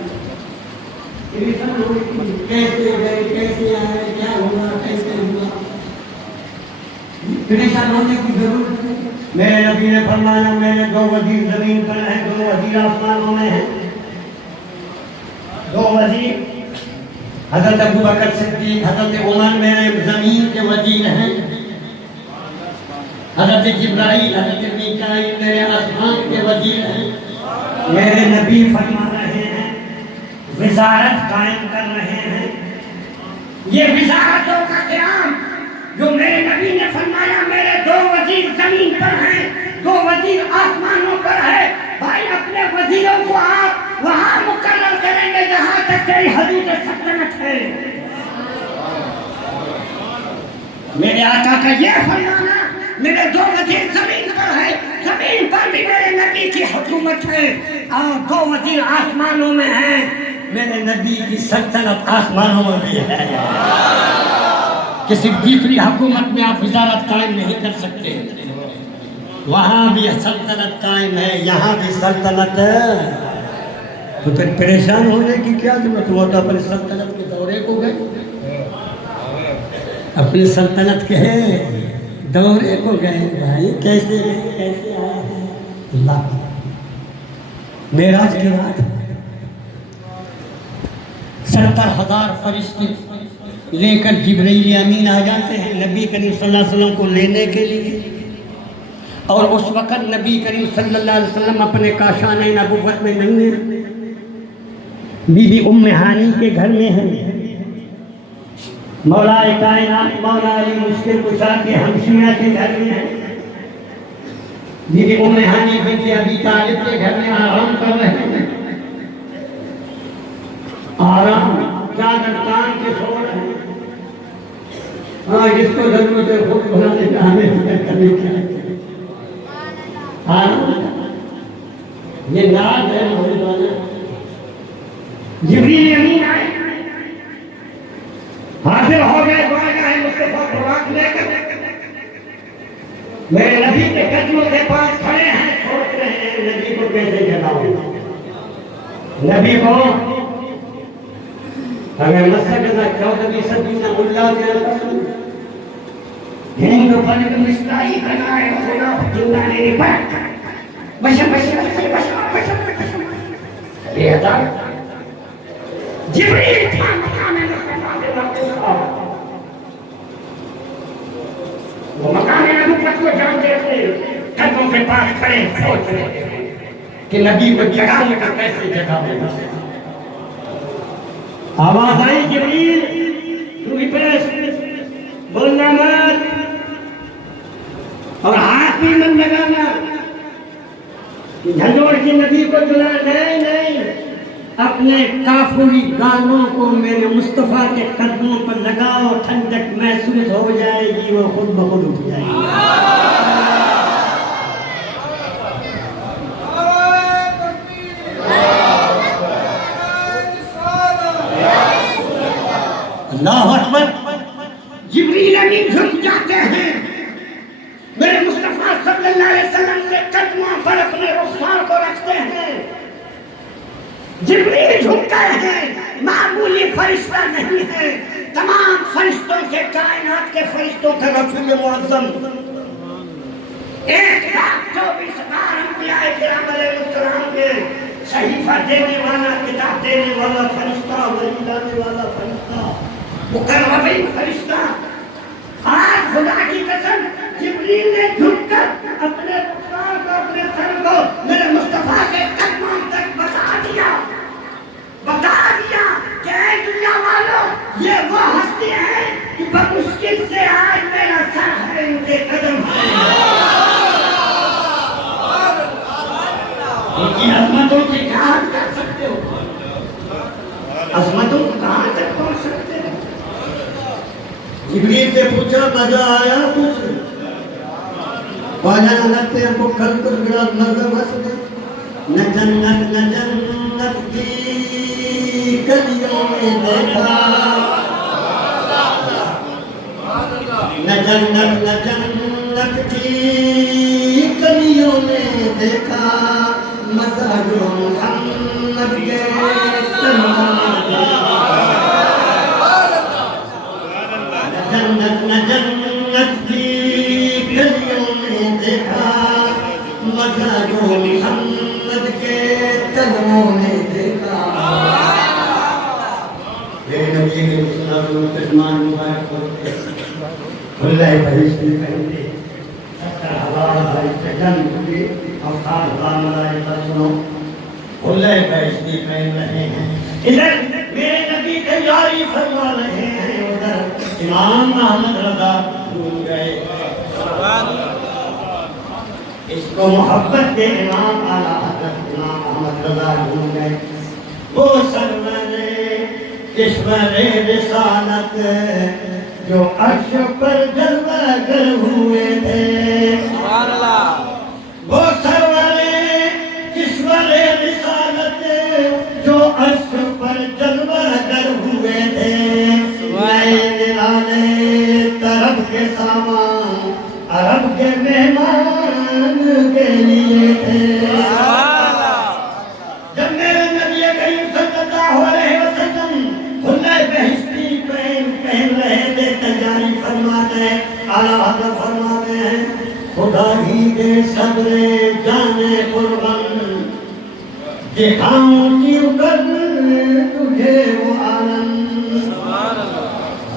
کیسے گئے، کیسے آئے، کیا ہوا، کیسے ہوا، پریشان ہونے کی ضرورت ہے۔ میرے نبی نے فرمایا میرے دو وزیر زمین پر ہیں، دو وزیر آسمانوں میں ہیں، دو وزیر حضرت ابوبکر صدیق، حضرت عمر میرے زمین کے وزیر ہیں، حضرت جبرائیل، حضرت میکائیل میرے آسمان کے وزیر ہیں۔ میرے نبی فرما رہے ہیں، وزارت قائم کر رہے ہیں۔ یہ وزارتوں کا قیام جو میرے نبی نے فرمایا میرے دو وزیر زمین پر ہیں، دو وزیر آسمانوں پر ہے، بھائی اپنے وزیروں کو آپ وہاں مقرر کریں گے جہاں تک تیری حدود سلطنت ہے۔ میرے آقا کا یہ فرمانا میرے دو وزیر زمین پر ہے، زمین پر بھی میرے نبی کی حکومت ہے، اور دو وزیر آسمانوں میں ہیں، میرے نبی کی سلطنت آسمانوں میں بھی ہے۔ کہ صرف تیسری حکومت میں آپ وزارت قائم نہیں کر سکتے، وہاں بھی سلطنت قائم ہے، یہاں بھی سلطنت ہے۔ تو پھر پریشان ہونے کی کیا ضرورت ہوا؟ تو اپنی سلطنت کے دورے کو گئے، اپنی سلطنت کے دورے کو گئے۔ بھائی کیسے آئے ہیں؟ اللہ معراج کے بعد 70,000 فرشتے لے کر جبرائیل امین آ جاتے ہیں نبی کریم صلی اللہ علیہ وسلم کو لینے کے لیے، اور اس وقت نبی کریم صلی اللہ علیہ وسلم اپنے کاشانِ نبوت میں نہیں ہیں، بی بی ام ہانی کے گھر میں ہیں، مولا کائنات مولا علی مشکل کشا کے ہمشیرہ کے گھر میں ہیں، بی بی ام ہانی بنت ابی طالب کے گھر میں آرام کر رہے ہیں، آرام چادر تان کے سو رہے ہیں۔ جس کو ضرورت ہے خود بنانے کا ہمیں کرنے کی یہ ناز ہے مولانا۔ جبریل امین آئے، حاضر ہو گئے بارگاہ مصطفیٰ براق لے کر، میرے نبی کے قدموں کے پاس کھڑے ہیں، سوچ رہے ہیں نبی کو کیسے جگاؤں، نبی کو اگر مسجدہ 14ویں صدی میں اللہ کے رسول ہندو بن کے مستعی بنائے خدا جنہ نے نپٹ بشر بشر بشر بشر بشر یہ ادا جبریل تھا مقام مصطفیٰ کے مقصود وہ مقام نبوت کو جانتے تھے قدموں کے پاس کھڑے سوچ رہے تھے کہ نبی کو جگانے کا کیسے جگہ دینا آواز آئی جبریل تو بھی پیش بولنا مت اور ہاتھ بھی مت لگانا جھنجھوڑ کی نبی کو چلا نہیں نہیں اپنے کافری گانوں کو میرے مصطفیٰ کے قدموں پر لگاؤ ٹھنڈک محسوس ہو جائے گی وہ خود بخود اٹھ جائے گی اللہ اکبر جبریل امین جھک جاتے ہیں میرے مصطفیٰ صلی اللہ علیہ وسلم کے قدموں پر اپنے رخسار کو رکھتے ہیں جبریل جھکتے ہیں معمولی فرشتہ نہیں ہے تمام فرشتوں کے کائنات کے فرشتوں کا رسول معظم 1,24,000 انبیاء کرام علیہ السلام کے صحیفہ دینے والا کتاب دینے والا فرشتہ وحی لانے والا فرشتہ مقربین فرشتہ آج خدا کی قسم جبریل نے جھک کر اپنے رخسار کو اپنے سر کو میرے مصطفیٰ کے قدموں تک بتا دیا کہ اے دنیا والوں یہ وہ ہستی ہیں کہ بمشکل سے آج میرا سر ہے ان کے قدم ہے ان کی عظمتوں سے کہاں کر سکتے ہو عظمتوں کو کہاں تک پہنچ سکتے ہو جبریل سے پوچھا مزہ آیا کچھ خواجہ نہ لگتے ہم کو کھل کر گرا مزہ بس نہ جنت کی گلیوں میں دیکھا نہ جنت کی گلیوں میں دیکھا مزہ جو محمد کے جنت کی گلیوں میں دیکھا مزہ جو محمد کے قدموں میں دیکھا میرے نبی کے مسلم ترجمان مبارک ہوتے کھلے بہشت میں پہنتے 70,000 بہشت جنگ ہوئے افطار اللہ ملائکہ سنو کھلے بہشت میں پہن رہے ہیں ادھر میرے نبی تیاری فرما رہے ہیں ادھر امام محمد رضا بھول گئے اس کو محبت کے امام اعلیٰ حضرت امام محمد رضا بھول گئے وہ سرور کشور رسالت جو عرش پر جلوہ گر ہوئے تھے سبحان اللہ وہ سرور کشور رسالت جو عرش پر جلوہ گر ہوئے تھے طرف کے سامان عرب کے مہمان کے لیے تھے جب میرے نبی کریم صلی اللہ علیہ وسلم کھلے بہشتی پہن رہے تھے تیاری فرماتے ہیں اعلیٰ حضرت فرماتے ہیں خدا ہی دے صبر جانے قربان دکھاؤں کیوں کر تجھے وہ عالم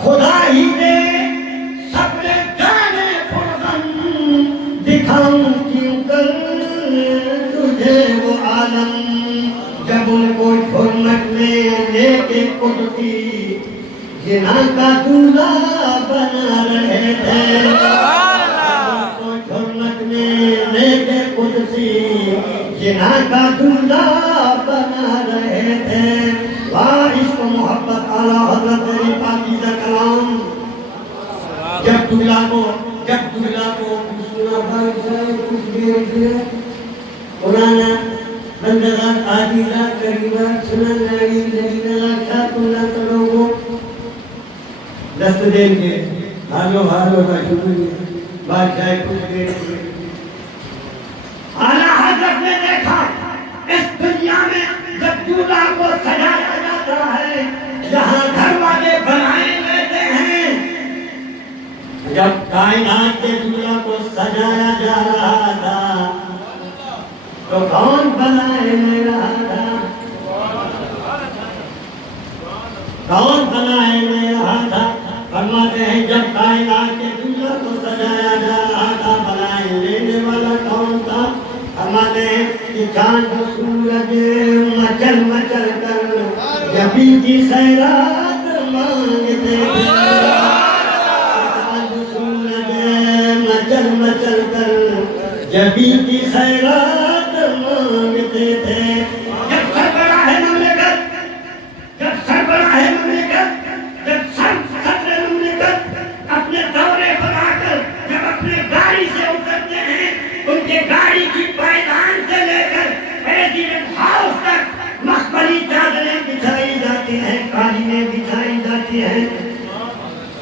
خدا ہی دے صبر جانے قربان دکھاؤں کیوں کر تجھے وہ عالم جب ان کو حرمت میں لے کے قدسی جنا کا دولہا بنا رہے تھے حرمت میں لے کے قدسی جنا کا دولہا بنا رہے تھے واہ عشق و محبت اعلیٰ حضرت میری پاکیزہ کلام جب دولہا کو سنا بھائی جائے کچھ دیر سے قرآن بندگان عادیلہ قریبہ سنا ناری لگینا لاکھا تمہا سلوگو دست دیں گے ہالو کا شکریہ بادشاہ کچھ دیر سے اعلیٰ حضرت نے دیکھا اس دنیا میں جب دولہا کو سجایا جاتا ہے جہاں گھر والے بنائے لیتے ہیں، جب کائنات کے دنیا کو سجایا جا رہا تھا تو کون بنائے لے رہا تھا؟ کون بنائے لے رہا تھا؟ فرماتے ہیں جب کائنات کے دنیا کو سجایا جا رہا تھا بنائے لینے والا کون تھا؟ فرماتے ہیں کہ چاند سورج مچل مچل کر جبی کی خیرات مانگتے تھے، چاند سورج مچل مچل کر جبی کی خیرات مانگتے تھے۔ جب سربراہ مملکت اپنے دورے بنا کر جب اپنے گاڑی سے اترتے ہیں، ان کے گاڑی کی پائدان سے لے کر پریزیڈنٹ ہاؤس تک مخملی چادریں بچھائی جاتی ہیں، قالینیں بچھائی جاتی ہیں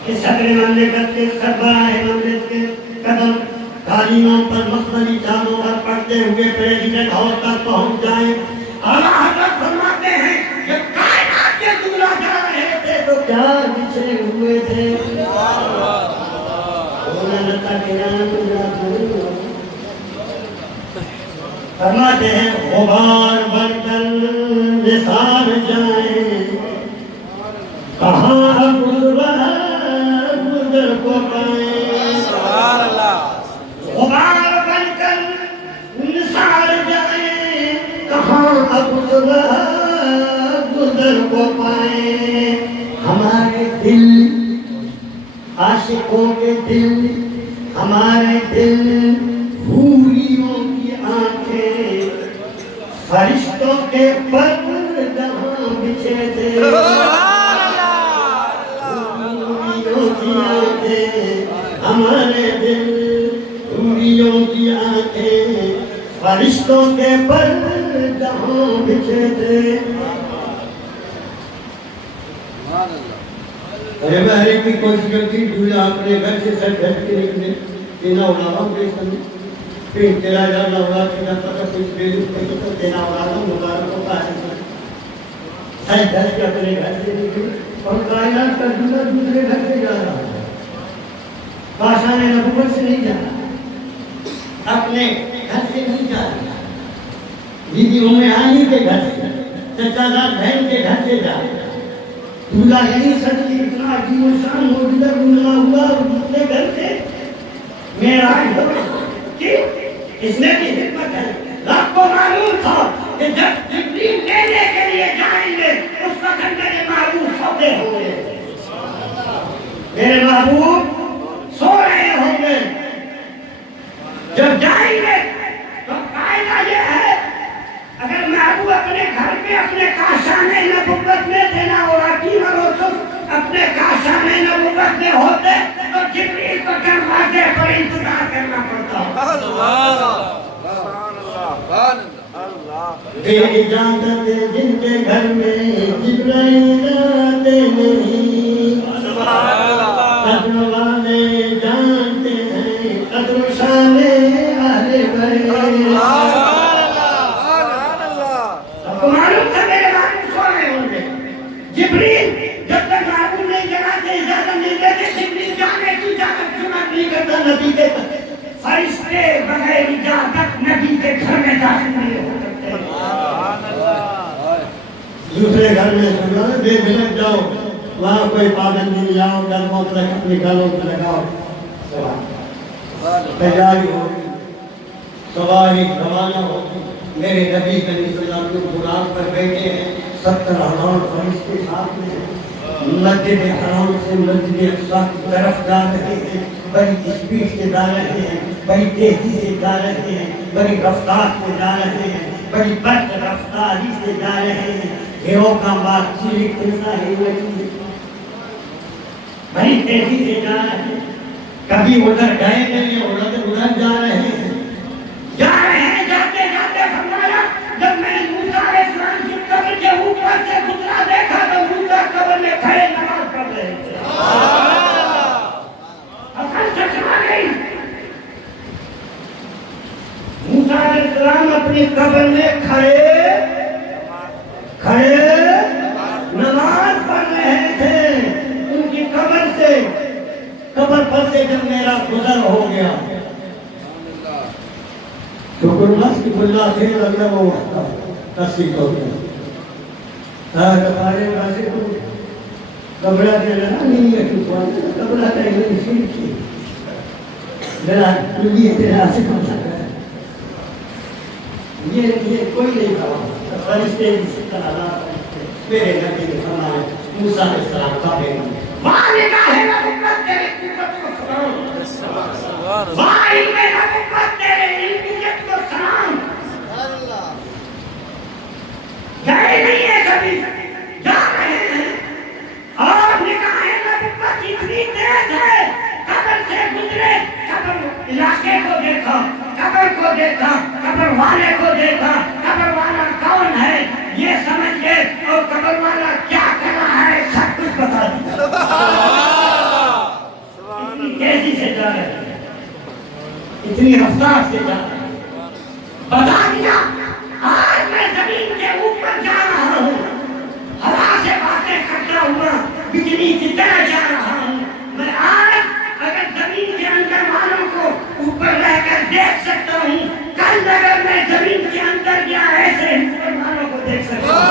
کہ صدر مملکت کے سربراہ مملکت کے قدم قالینوں پر مخملی چادروں پر پڑتے ہوئے پریزیڈنٹ ہاؤس تک پہنچ جائیں۔ اعلیٰ حضرت فرماتے ہیں کہ کائنات کے دنیا جا رہے تھے تو کیا بچھے ہوئے تھے؟ فرماتے ہیں غبار بن کر نثار جائیں، کہاں اب گزر کو پائیں۔ سبحان اللہ۔ غبار بن کر نثار جائیں، کہاں اب گزر کو پائیں۔ ہمارے دل عاشقوں کے دل، ہمارے دل حوریوں کی آنکھیں فرشتوں کے پر جہاں بچھے تھے، حوریوں کی آنکھیں ہمارے دل، حوریوں کی آنکھیں فرشتوں کے پر جہاں بچھے تھے۔ ارے بہرے کی کوشش کرتی دھولا اپنے گھر سے سر ڈھٹ کے نکلے کہ نہ اڑاوا پیش کرنے، پھر تیرا جان نہ اڑا کے نہ پتہ کچھ بے دکھ پہ تو دینا اڑانا مبارک کو پاس سر ڈھٹ کے اپنے گھر سے نکلے اور کائنات کا دنیا دوسرے گھر سے جا رہا ہے، کاشان نبوت سے نہیں جا رہا، اپنے گھر سے نہیں جا رہا، بی بی ام ہانی کے گھر سے، چچا زاد بہن کے گھر سے جا رہا۔ دھولا یہی سچ کی اتنا عجیب و شان موجودہ گناہ ہوا اور دوسرے گھر سے معراج ہو کہ اس نے کی حکمت ہے۔ رب کو معلوم تھا کہ جب جبریل لینے کے لیے جائیں گے اس وقت میرے محبوب سوتے ہوں گے، میرے محبوب سو رہے ہوں گے۔ جب جائیں گے تو قاعدہ یہ ہے اگر محبوب اپنے گھر میں اپنے کاشان نبوت میں تھے نا اور حکیم اور یوسف اپنے کاشان نبوت میں ہوتے تو جبریل کو دروازے پر انتظار کرنا پڑتا۔ بے اجازت جن کے گھر میں جبرائیل آتے نہیں، قدر والے جانتے ہیں قدر شان اہل بیت۔ معلوم تھا میرے محبوب سو رہے ہوں گے۔ جبریل جب تک محبوب نہیں جگاتے اجازت نہیں دیتے، جبریل جانے کی اجازت سنت نہیں کرتا نبی کے تک۔ فرشتے بغیر اجازت نبی کے گھر میں داخل نہیں ہو سکتے۔ دوسرے گھر میں سنو بے بھلک جاؤ، وہاں کوئی پابندی نہیں، آؤ گرموں تک اپنی گھروں پر لگاؤ، تیاری ہوگی، سواری روانہ ہوگی۔ میرے نبی صلی اللہ علیہ وسلم غلام پر بیٹھے ہیں، 70,000 فرشتے ساتھ میں ہیں، مسجد حرام سے مسجد اقصی کی طرف جا رہے ہیں، بڑی اسپیڈ سے جا رہے ہیں، بڑی تیزی سے جا رہے ہیں، بڑی رفتار سے جا رہے ہیں، بڑی برق رفتاری سے جا رہے ہیں۔ ہیرو کا بات چیز کیسا ہے بڑی تیزی سے جا رہے ہیں، کبھی ادھر گئے نہیں اور ادھر جا رہے ہیں، جاتے جاتے فرمایا جب میں نے موسیٰ علیہ السلام کی قبر کے اوپر سے گزرا دیکھا تو موسیٰ قبر میں کھڑے نماز پڑھ رہے تھے۔ عقل چکرا گئی۔ موسیٰ علیہ السلام اپنی قبر میں کھڑے نماز پڑھ رہے قبر پر سے جب میرا گزر ہو گیا شکر مست اللہ خیر اللہ وہ تصدیق ہو گیا ہمارے پاس کبڑا کے لگا نہیں ہے کبڑا کا ایک سیٹ کی میرا کلی اعتراض سے کم سکتا ہے یہ کوئی نہیں کہا فرشتے جس طرح میرے نبی نے فرمایا موسیٰ علیہ السلام کا پیغام وہاں نکاح ہے نبوت تیرے قوت کو سلام وہاں علم نبوت تیرے علمیت کو سلام گئے نہیں ہے کبھی جا رہے ہیں اور نکاح ہے نبوت اتنی تیز ہے قبر سے گزرے قبر علاقے کو دیکھا قبر کو دیکھا قبر والے کو دیکھا قبر والا کون ہے یہ سمجھ گئے اور قبر والا کیا کرنا ہے سب کچھ بتا دیا اتنی تیزی سے جا رہے ہیں اتنی رفتار سے جا رہے ہیں بتا دیا آج میں زمین کے اوپر جا رہا ہوں ہوا سے باتیں کرتا ہوا بجلی کی طرح جا رہا ہوں میں آج اگر زمین کے اندر والوں کو اوپر رہ کر دیکھ سکتا ہوں کل اگر میں زمین کے اندر گیا ایسے اوپر والوں کو دیکھ سکتا ہوں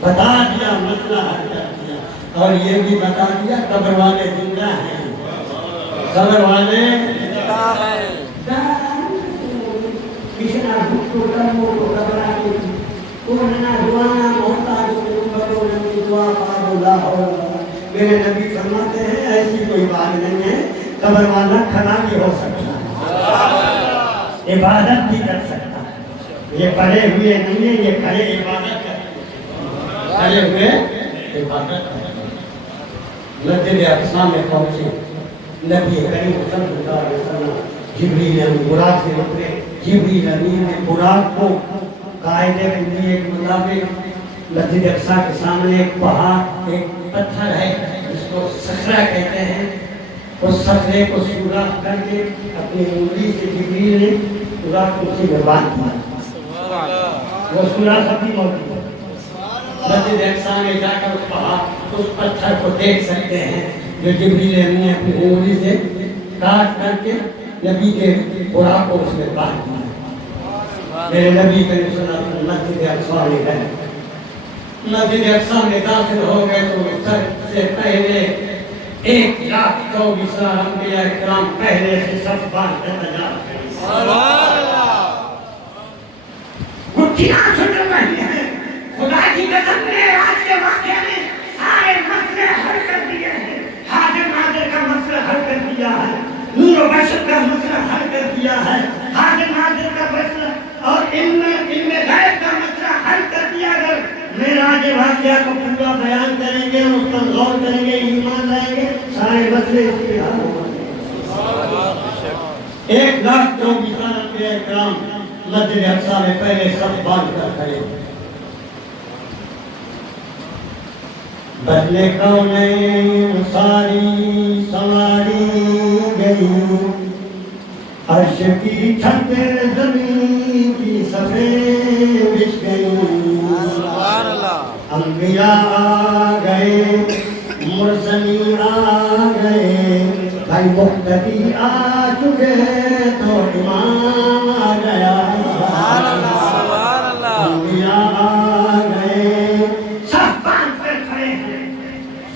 بتا دیا مسئلہ حل کر دیا اور یہ بھی بتا دیا قبر والے زندہ ہیں قبر والے کشنا بھٹو کرمو کو قبرہ کی کوہنا دعانا محتاج کو نبی دعا پارو لا حول میرے نبی فرماتے ہیں ایسی کوئی بات نہیں ہے قبر والا کھڑا بھی ہو سکتا ہے عبادت بھی کر سکتا ہے یہ پڑے ہوئے نہیں ہے یہ کھڑے عبادت کرتے کھڑے ہوئے عبادت کرتے مسجد اقصی میں پہنچے نبی کریم صلی اللہ علیہ وسلم جبریل امین براق سے اترے جبریل امین نے براق کو قاعدے کے مطابق مسجد اقصی کے سامنے ایک پہاڑ ایک پتھر ہے جس کو صخرہ کہتے ہیں اس صخرے کو سوراخ کر کے اپنی انگلی سے جبریل نے سوراخ کو اسی میں باندھ دیا وہ سوراخ ابھی موجود ہے مسجد اقصی میں جا کر اس پہاڑ اس پتھر کو دیکھ سکتے ہیں جو جبریل امین نے اپنی انگلی سے کاٹ کر کے نبی کے براق کو اس میں باندھ دیا میرے نبی کریم صلی اللہ علیہ وسلم مسجد اقصی میں گئے مسجد اقصی میں داخل ہو گئے تو سب سے پہلے 1,24,000 انبیاء کرام پہلے سے صف باندھ کر تیار ہیں سبحان اللہ گٹھیاں چھٹ رہی ہیں خدا کی قسم نے آج کے واقعے میں سارے مسئلے حل کر دیے ہیں حاضر ناظر کا مسئلہ حل کر دیا ہے نور و بشر کا مسئلہ حل کر دیا ہے حاضر ناظر کا مسئلہ اور علم غیب کا مسئلہ حل کر دیا اگر معراج واقعہ کو پورا بیان کریں گے اور اس پر غور کریں گے ایمان لائیں گے سارے مسئلے اس کے حل ہو جائیں گے 1,24,000 انبیاء کرام مسجد اقصی میں پہلے صف باندھ کر کھڑے بدلے کونین ساری سواری گئی عرش کی چھت زمین کی صفیں بچھ گئی انبیاء آ گئے مرسلی آ گئے بھائی مقتدی آ چکے تو امام آ گیا انبیاء آ گئے سب باندھ کر کھڑے ہیں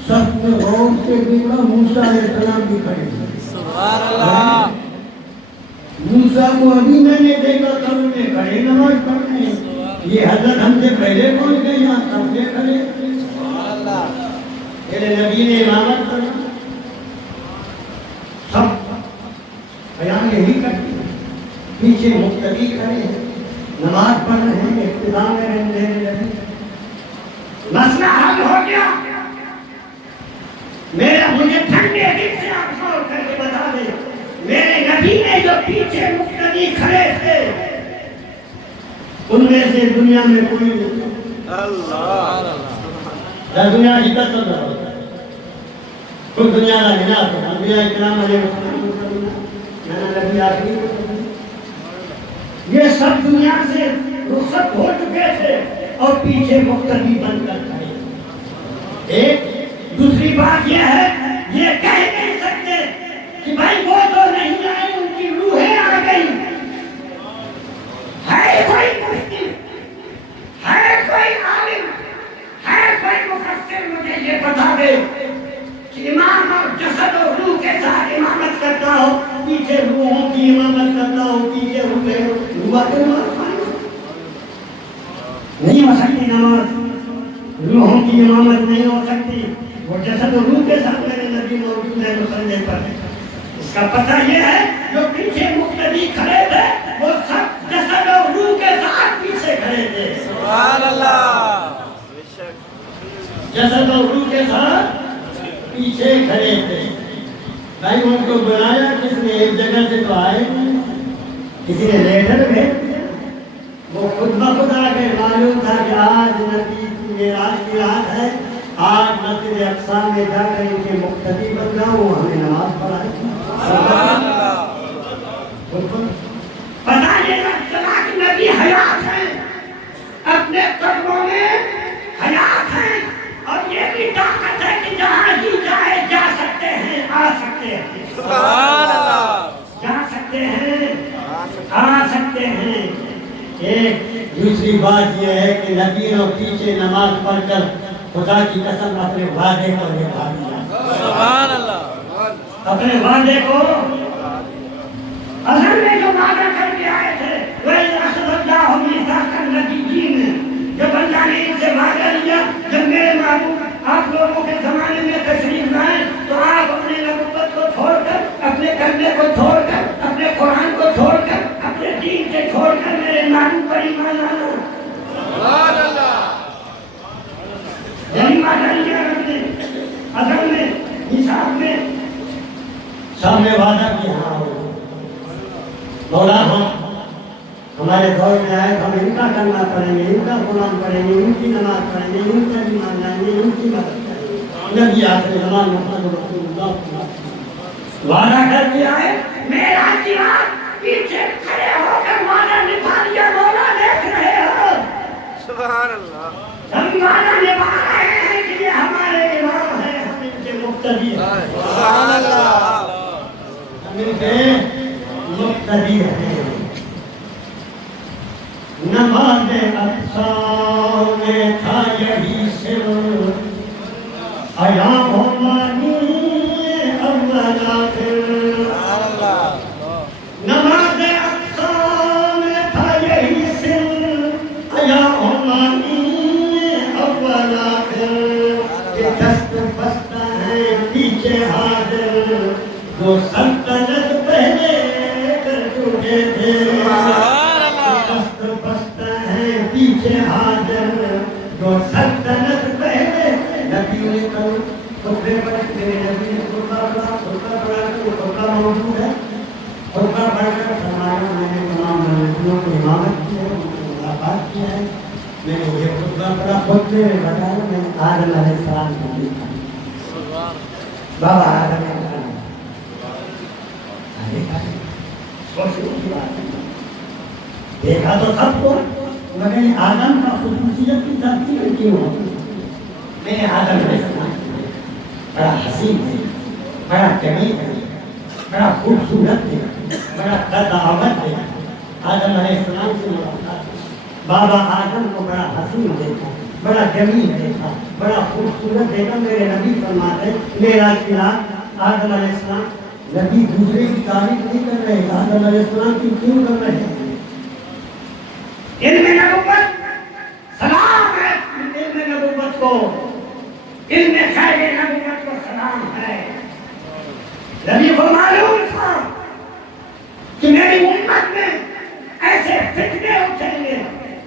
سب غور سے دیکھا موسیٰ علیہ السلام بھی کھڑے ہیں سبحان اللہ موسیٰ کو ابھی میں نے دیکھا تھا انہیں کھڑے نماز پڑھنے یہ حضرت ہم سے پہلے پہنچ گئے یہاں سب سے کھڑے میرے نبی نے امامت کرنا سب بیان یہی کرتے ہیں پیچھے مقتدی کھڑے ہیں نماز پڑھ رہے ہیں اقتداء میں رہنے لگے مسئلہ حل ہو گیا میرا مجھے ٹھنڈے دل سے آپ غور کر کے بتا دیں میرے نبی نے جو پیچھے مقتدی کھڑے تھے ان میں سے دنیا میں کوئی نہیں اللہ دنیا کی قسم ہے کوئی دنیا کا بنا تھا انبیاء کرام علیہ السلام نبی آخری یہ سب دنیا سے رخصت ہو چکے تھے اور پیچھے مقتدی بن کر کھڑے ایک دوسری بات یہ ہے، یہ کہہ نہیں سکتے کہ بھائی وہ تو نہیں آئے، ان کی روحیں آ گئی. ہے کوئی مفتی، ہے کوئی عالم، ہے کوئی مفسر مجھے یہ بتا دے کہ امام اور جسد اور روح کے ساتھ امامت کرتا ہو، پیچھے روحوں کی امامت کرتا ہو، پیچھے روح کی نہیں ہو سکتی نماز، روحوں کی امامت نہیں ہو سکتی. وہ جسد و روح کے ساتھ میرے نبی موجود ہے مسلح پر. اس کا پتہ یہ ہے جو پیچھے مقتدی کھڑے تھے وہ سب جسد و روح کے ساتھ پیچھے کھڑے تھے. سبحان اللہ. جسد و روح کے ساتھ پیچھے کھڑے تھے. بھائی ان کو بلایا کس نے؟ ایک جگہ سے تو آئے، کسی نے لیٹر بھیج دیا. وہ خود بخود آ گئے. معلوم تھا کہ آج نبی معراج کی رات ہے، آج مسجد اقصی میں جا کر ان کے مقتدی بن جاؤں، ہمیں نماز پڑھائے. سبحان اللہ. پتہ یہ چلا کہ نبی حیات ہیں، اپنے قدموں میں حیات ہیں، اور یہ بھی طاقت ہے کہ جہاں جی جائے جا سکتے ہیں، آ سکتے ہیں. سبحان اللہ. جا سکتے ہیں، آ سکتے ہیں. ایک دوسری بات یہ ہے کہ نبیوں پیچھے نماز پڑھ کر خدا کی قسم اپنے وعدے کو نبھا دیا. سبحان اللہ. اپنے وعدے کو اصل میں جو وعدہ کر کے آئے تھے وہی اصل اللہ میثاق النبیین، جب اللہ نے ان سے وعدہ لیا جب میرے محبوب آپ لوگوں کے زمانے میں تشریف لائیں تو آپ اپنے نبوت کو چھوڑ کر، اپنے کلمے کو چھوڑ کر، اپنے قرآن کو چھوڑ کر، اپنے دین کے چھوڑ کر میرے محبوب پر ایمان لانا. سبحان اللہ. یہی وعدہ لیا رب نے. اصل میں حساب میں سب نے وعدہ کیا مولا ہمارے دور میں آئے تو ہم ان کا کرنا پڑیں گے، ان کا قرآن پڑھیں گے، ان کی نماز پڑھیں گے، ان کا ایمان لائیں گے، ان کی مدد کریں گے. نبی آخر زمان محمد رسول اللہ صلی اللہ علیہ وسلم وعدہ کر کے آئے. معراج کی رات پیچھے کھڑے ہو کر وعدہ نبھا لیا. مولا دیکھ رہے ہو، سبحان اللہ. ہم وعدہ نبھا رہے ہیں کہ یہ ہمارے امام ہیں، ہم ان کے مقتدی ہیں. سبحان اللہ. ہم ان کے مقتدی ہیں. نماز اقصی میں تھا یہی سر، ایام مانی اول آخر. نماز اقصی میں تھا یہی سر، ایام مانی اول آخر. یہ دست بستہ ہے پیچھے حاضر، جو سلطنت پہلے کر چکے تھے. پیچھے حاضر جو سلطنت پہلے. نبیوں نے کہا خطبے پر میرے نبی نے خطبہ پڑھا تو خطبہ موجود ہے. خطبہ پڑھ کر فرمایا میں نے تمام نبیوں کو امامت کی ہے، ان کو ملاقات کیا ہے. میں نے یہ خطبہ پڑھا. خطبے میں بتایا میں نے آدم علیہ السلام کو دیکھا. بابا آدم علیہ السلام دیکھا تو سب کو، مگر آدم کا خصوصیت کی تفصیل کیوں ہوتی؟ میں نے آدم علیہ السلام بڑا حسین ہے، بڑا جمیل ہے، بڑا خوبصورت ہے، بڑا قدامت ہے. آدم علیہ السلام سے ملاقات، بابا آدم کو بڑا حسین دیکھا، بڑا جمیل دیکھا، بڑا خوبصورت دیکھا. میرے نبی فرماتے معراج کی رات آدم علیہ السلام، نبی دوسرے کی تعریف نہیں کر رہے، آدم علیہ السلام کی کیوں کر رہے ہیں؟ علم نبوت سلام ہے. علم نبوت کو، علم خیر نبوت کو سلام ہے. نبی کو معلوم تھا کہ میری امت میں ایسے فتنے اٹھیں گے،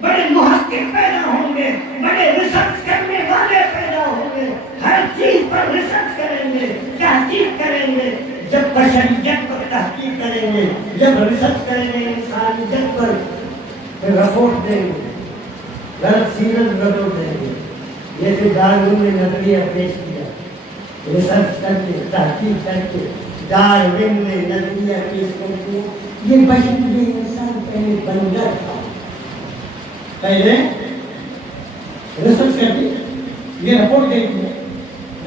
بڑے محقق پیدا ہوں گے، بڑے ریسرچ کرنے والے پیدا ہوں گے، ہر چیز پر ریسرچ کریں گے، تحقیق کریں گے. جب بشریت پر تحقیق کریں گے، جب ریسرچ کریں گے انسانیت پر، پھر رپورٹ دیں گے، غلط سیرت رپورٹ دیں گے. جیسے ڈارون نے نظریہ پیش کیا، ریسرچ کر کے تحقیق کر کے ڈارون نے نظریہ پیش کر کے یہ بشری انسان پہلے بندر تھا. پہلے ریسرچ کر کے یہ رپورٹ دیں گے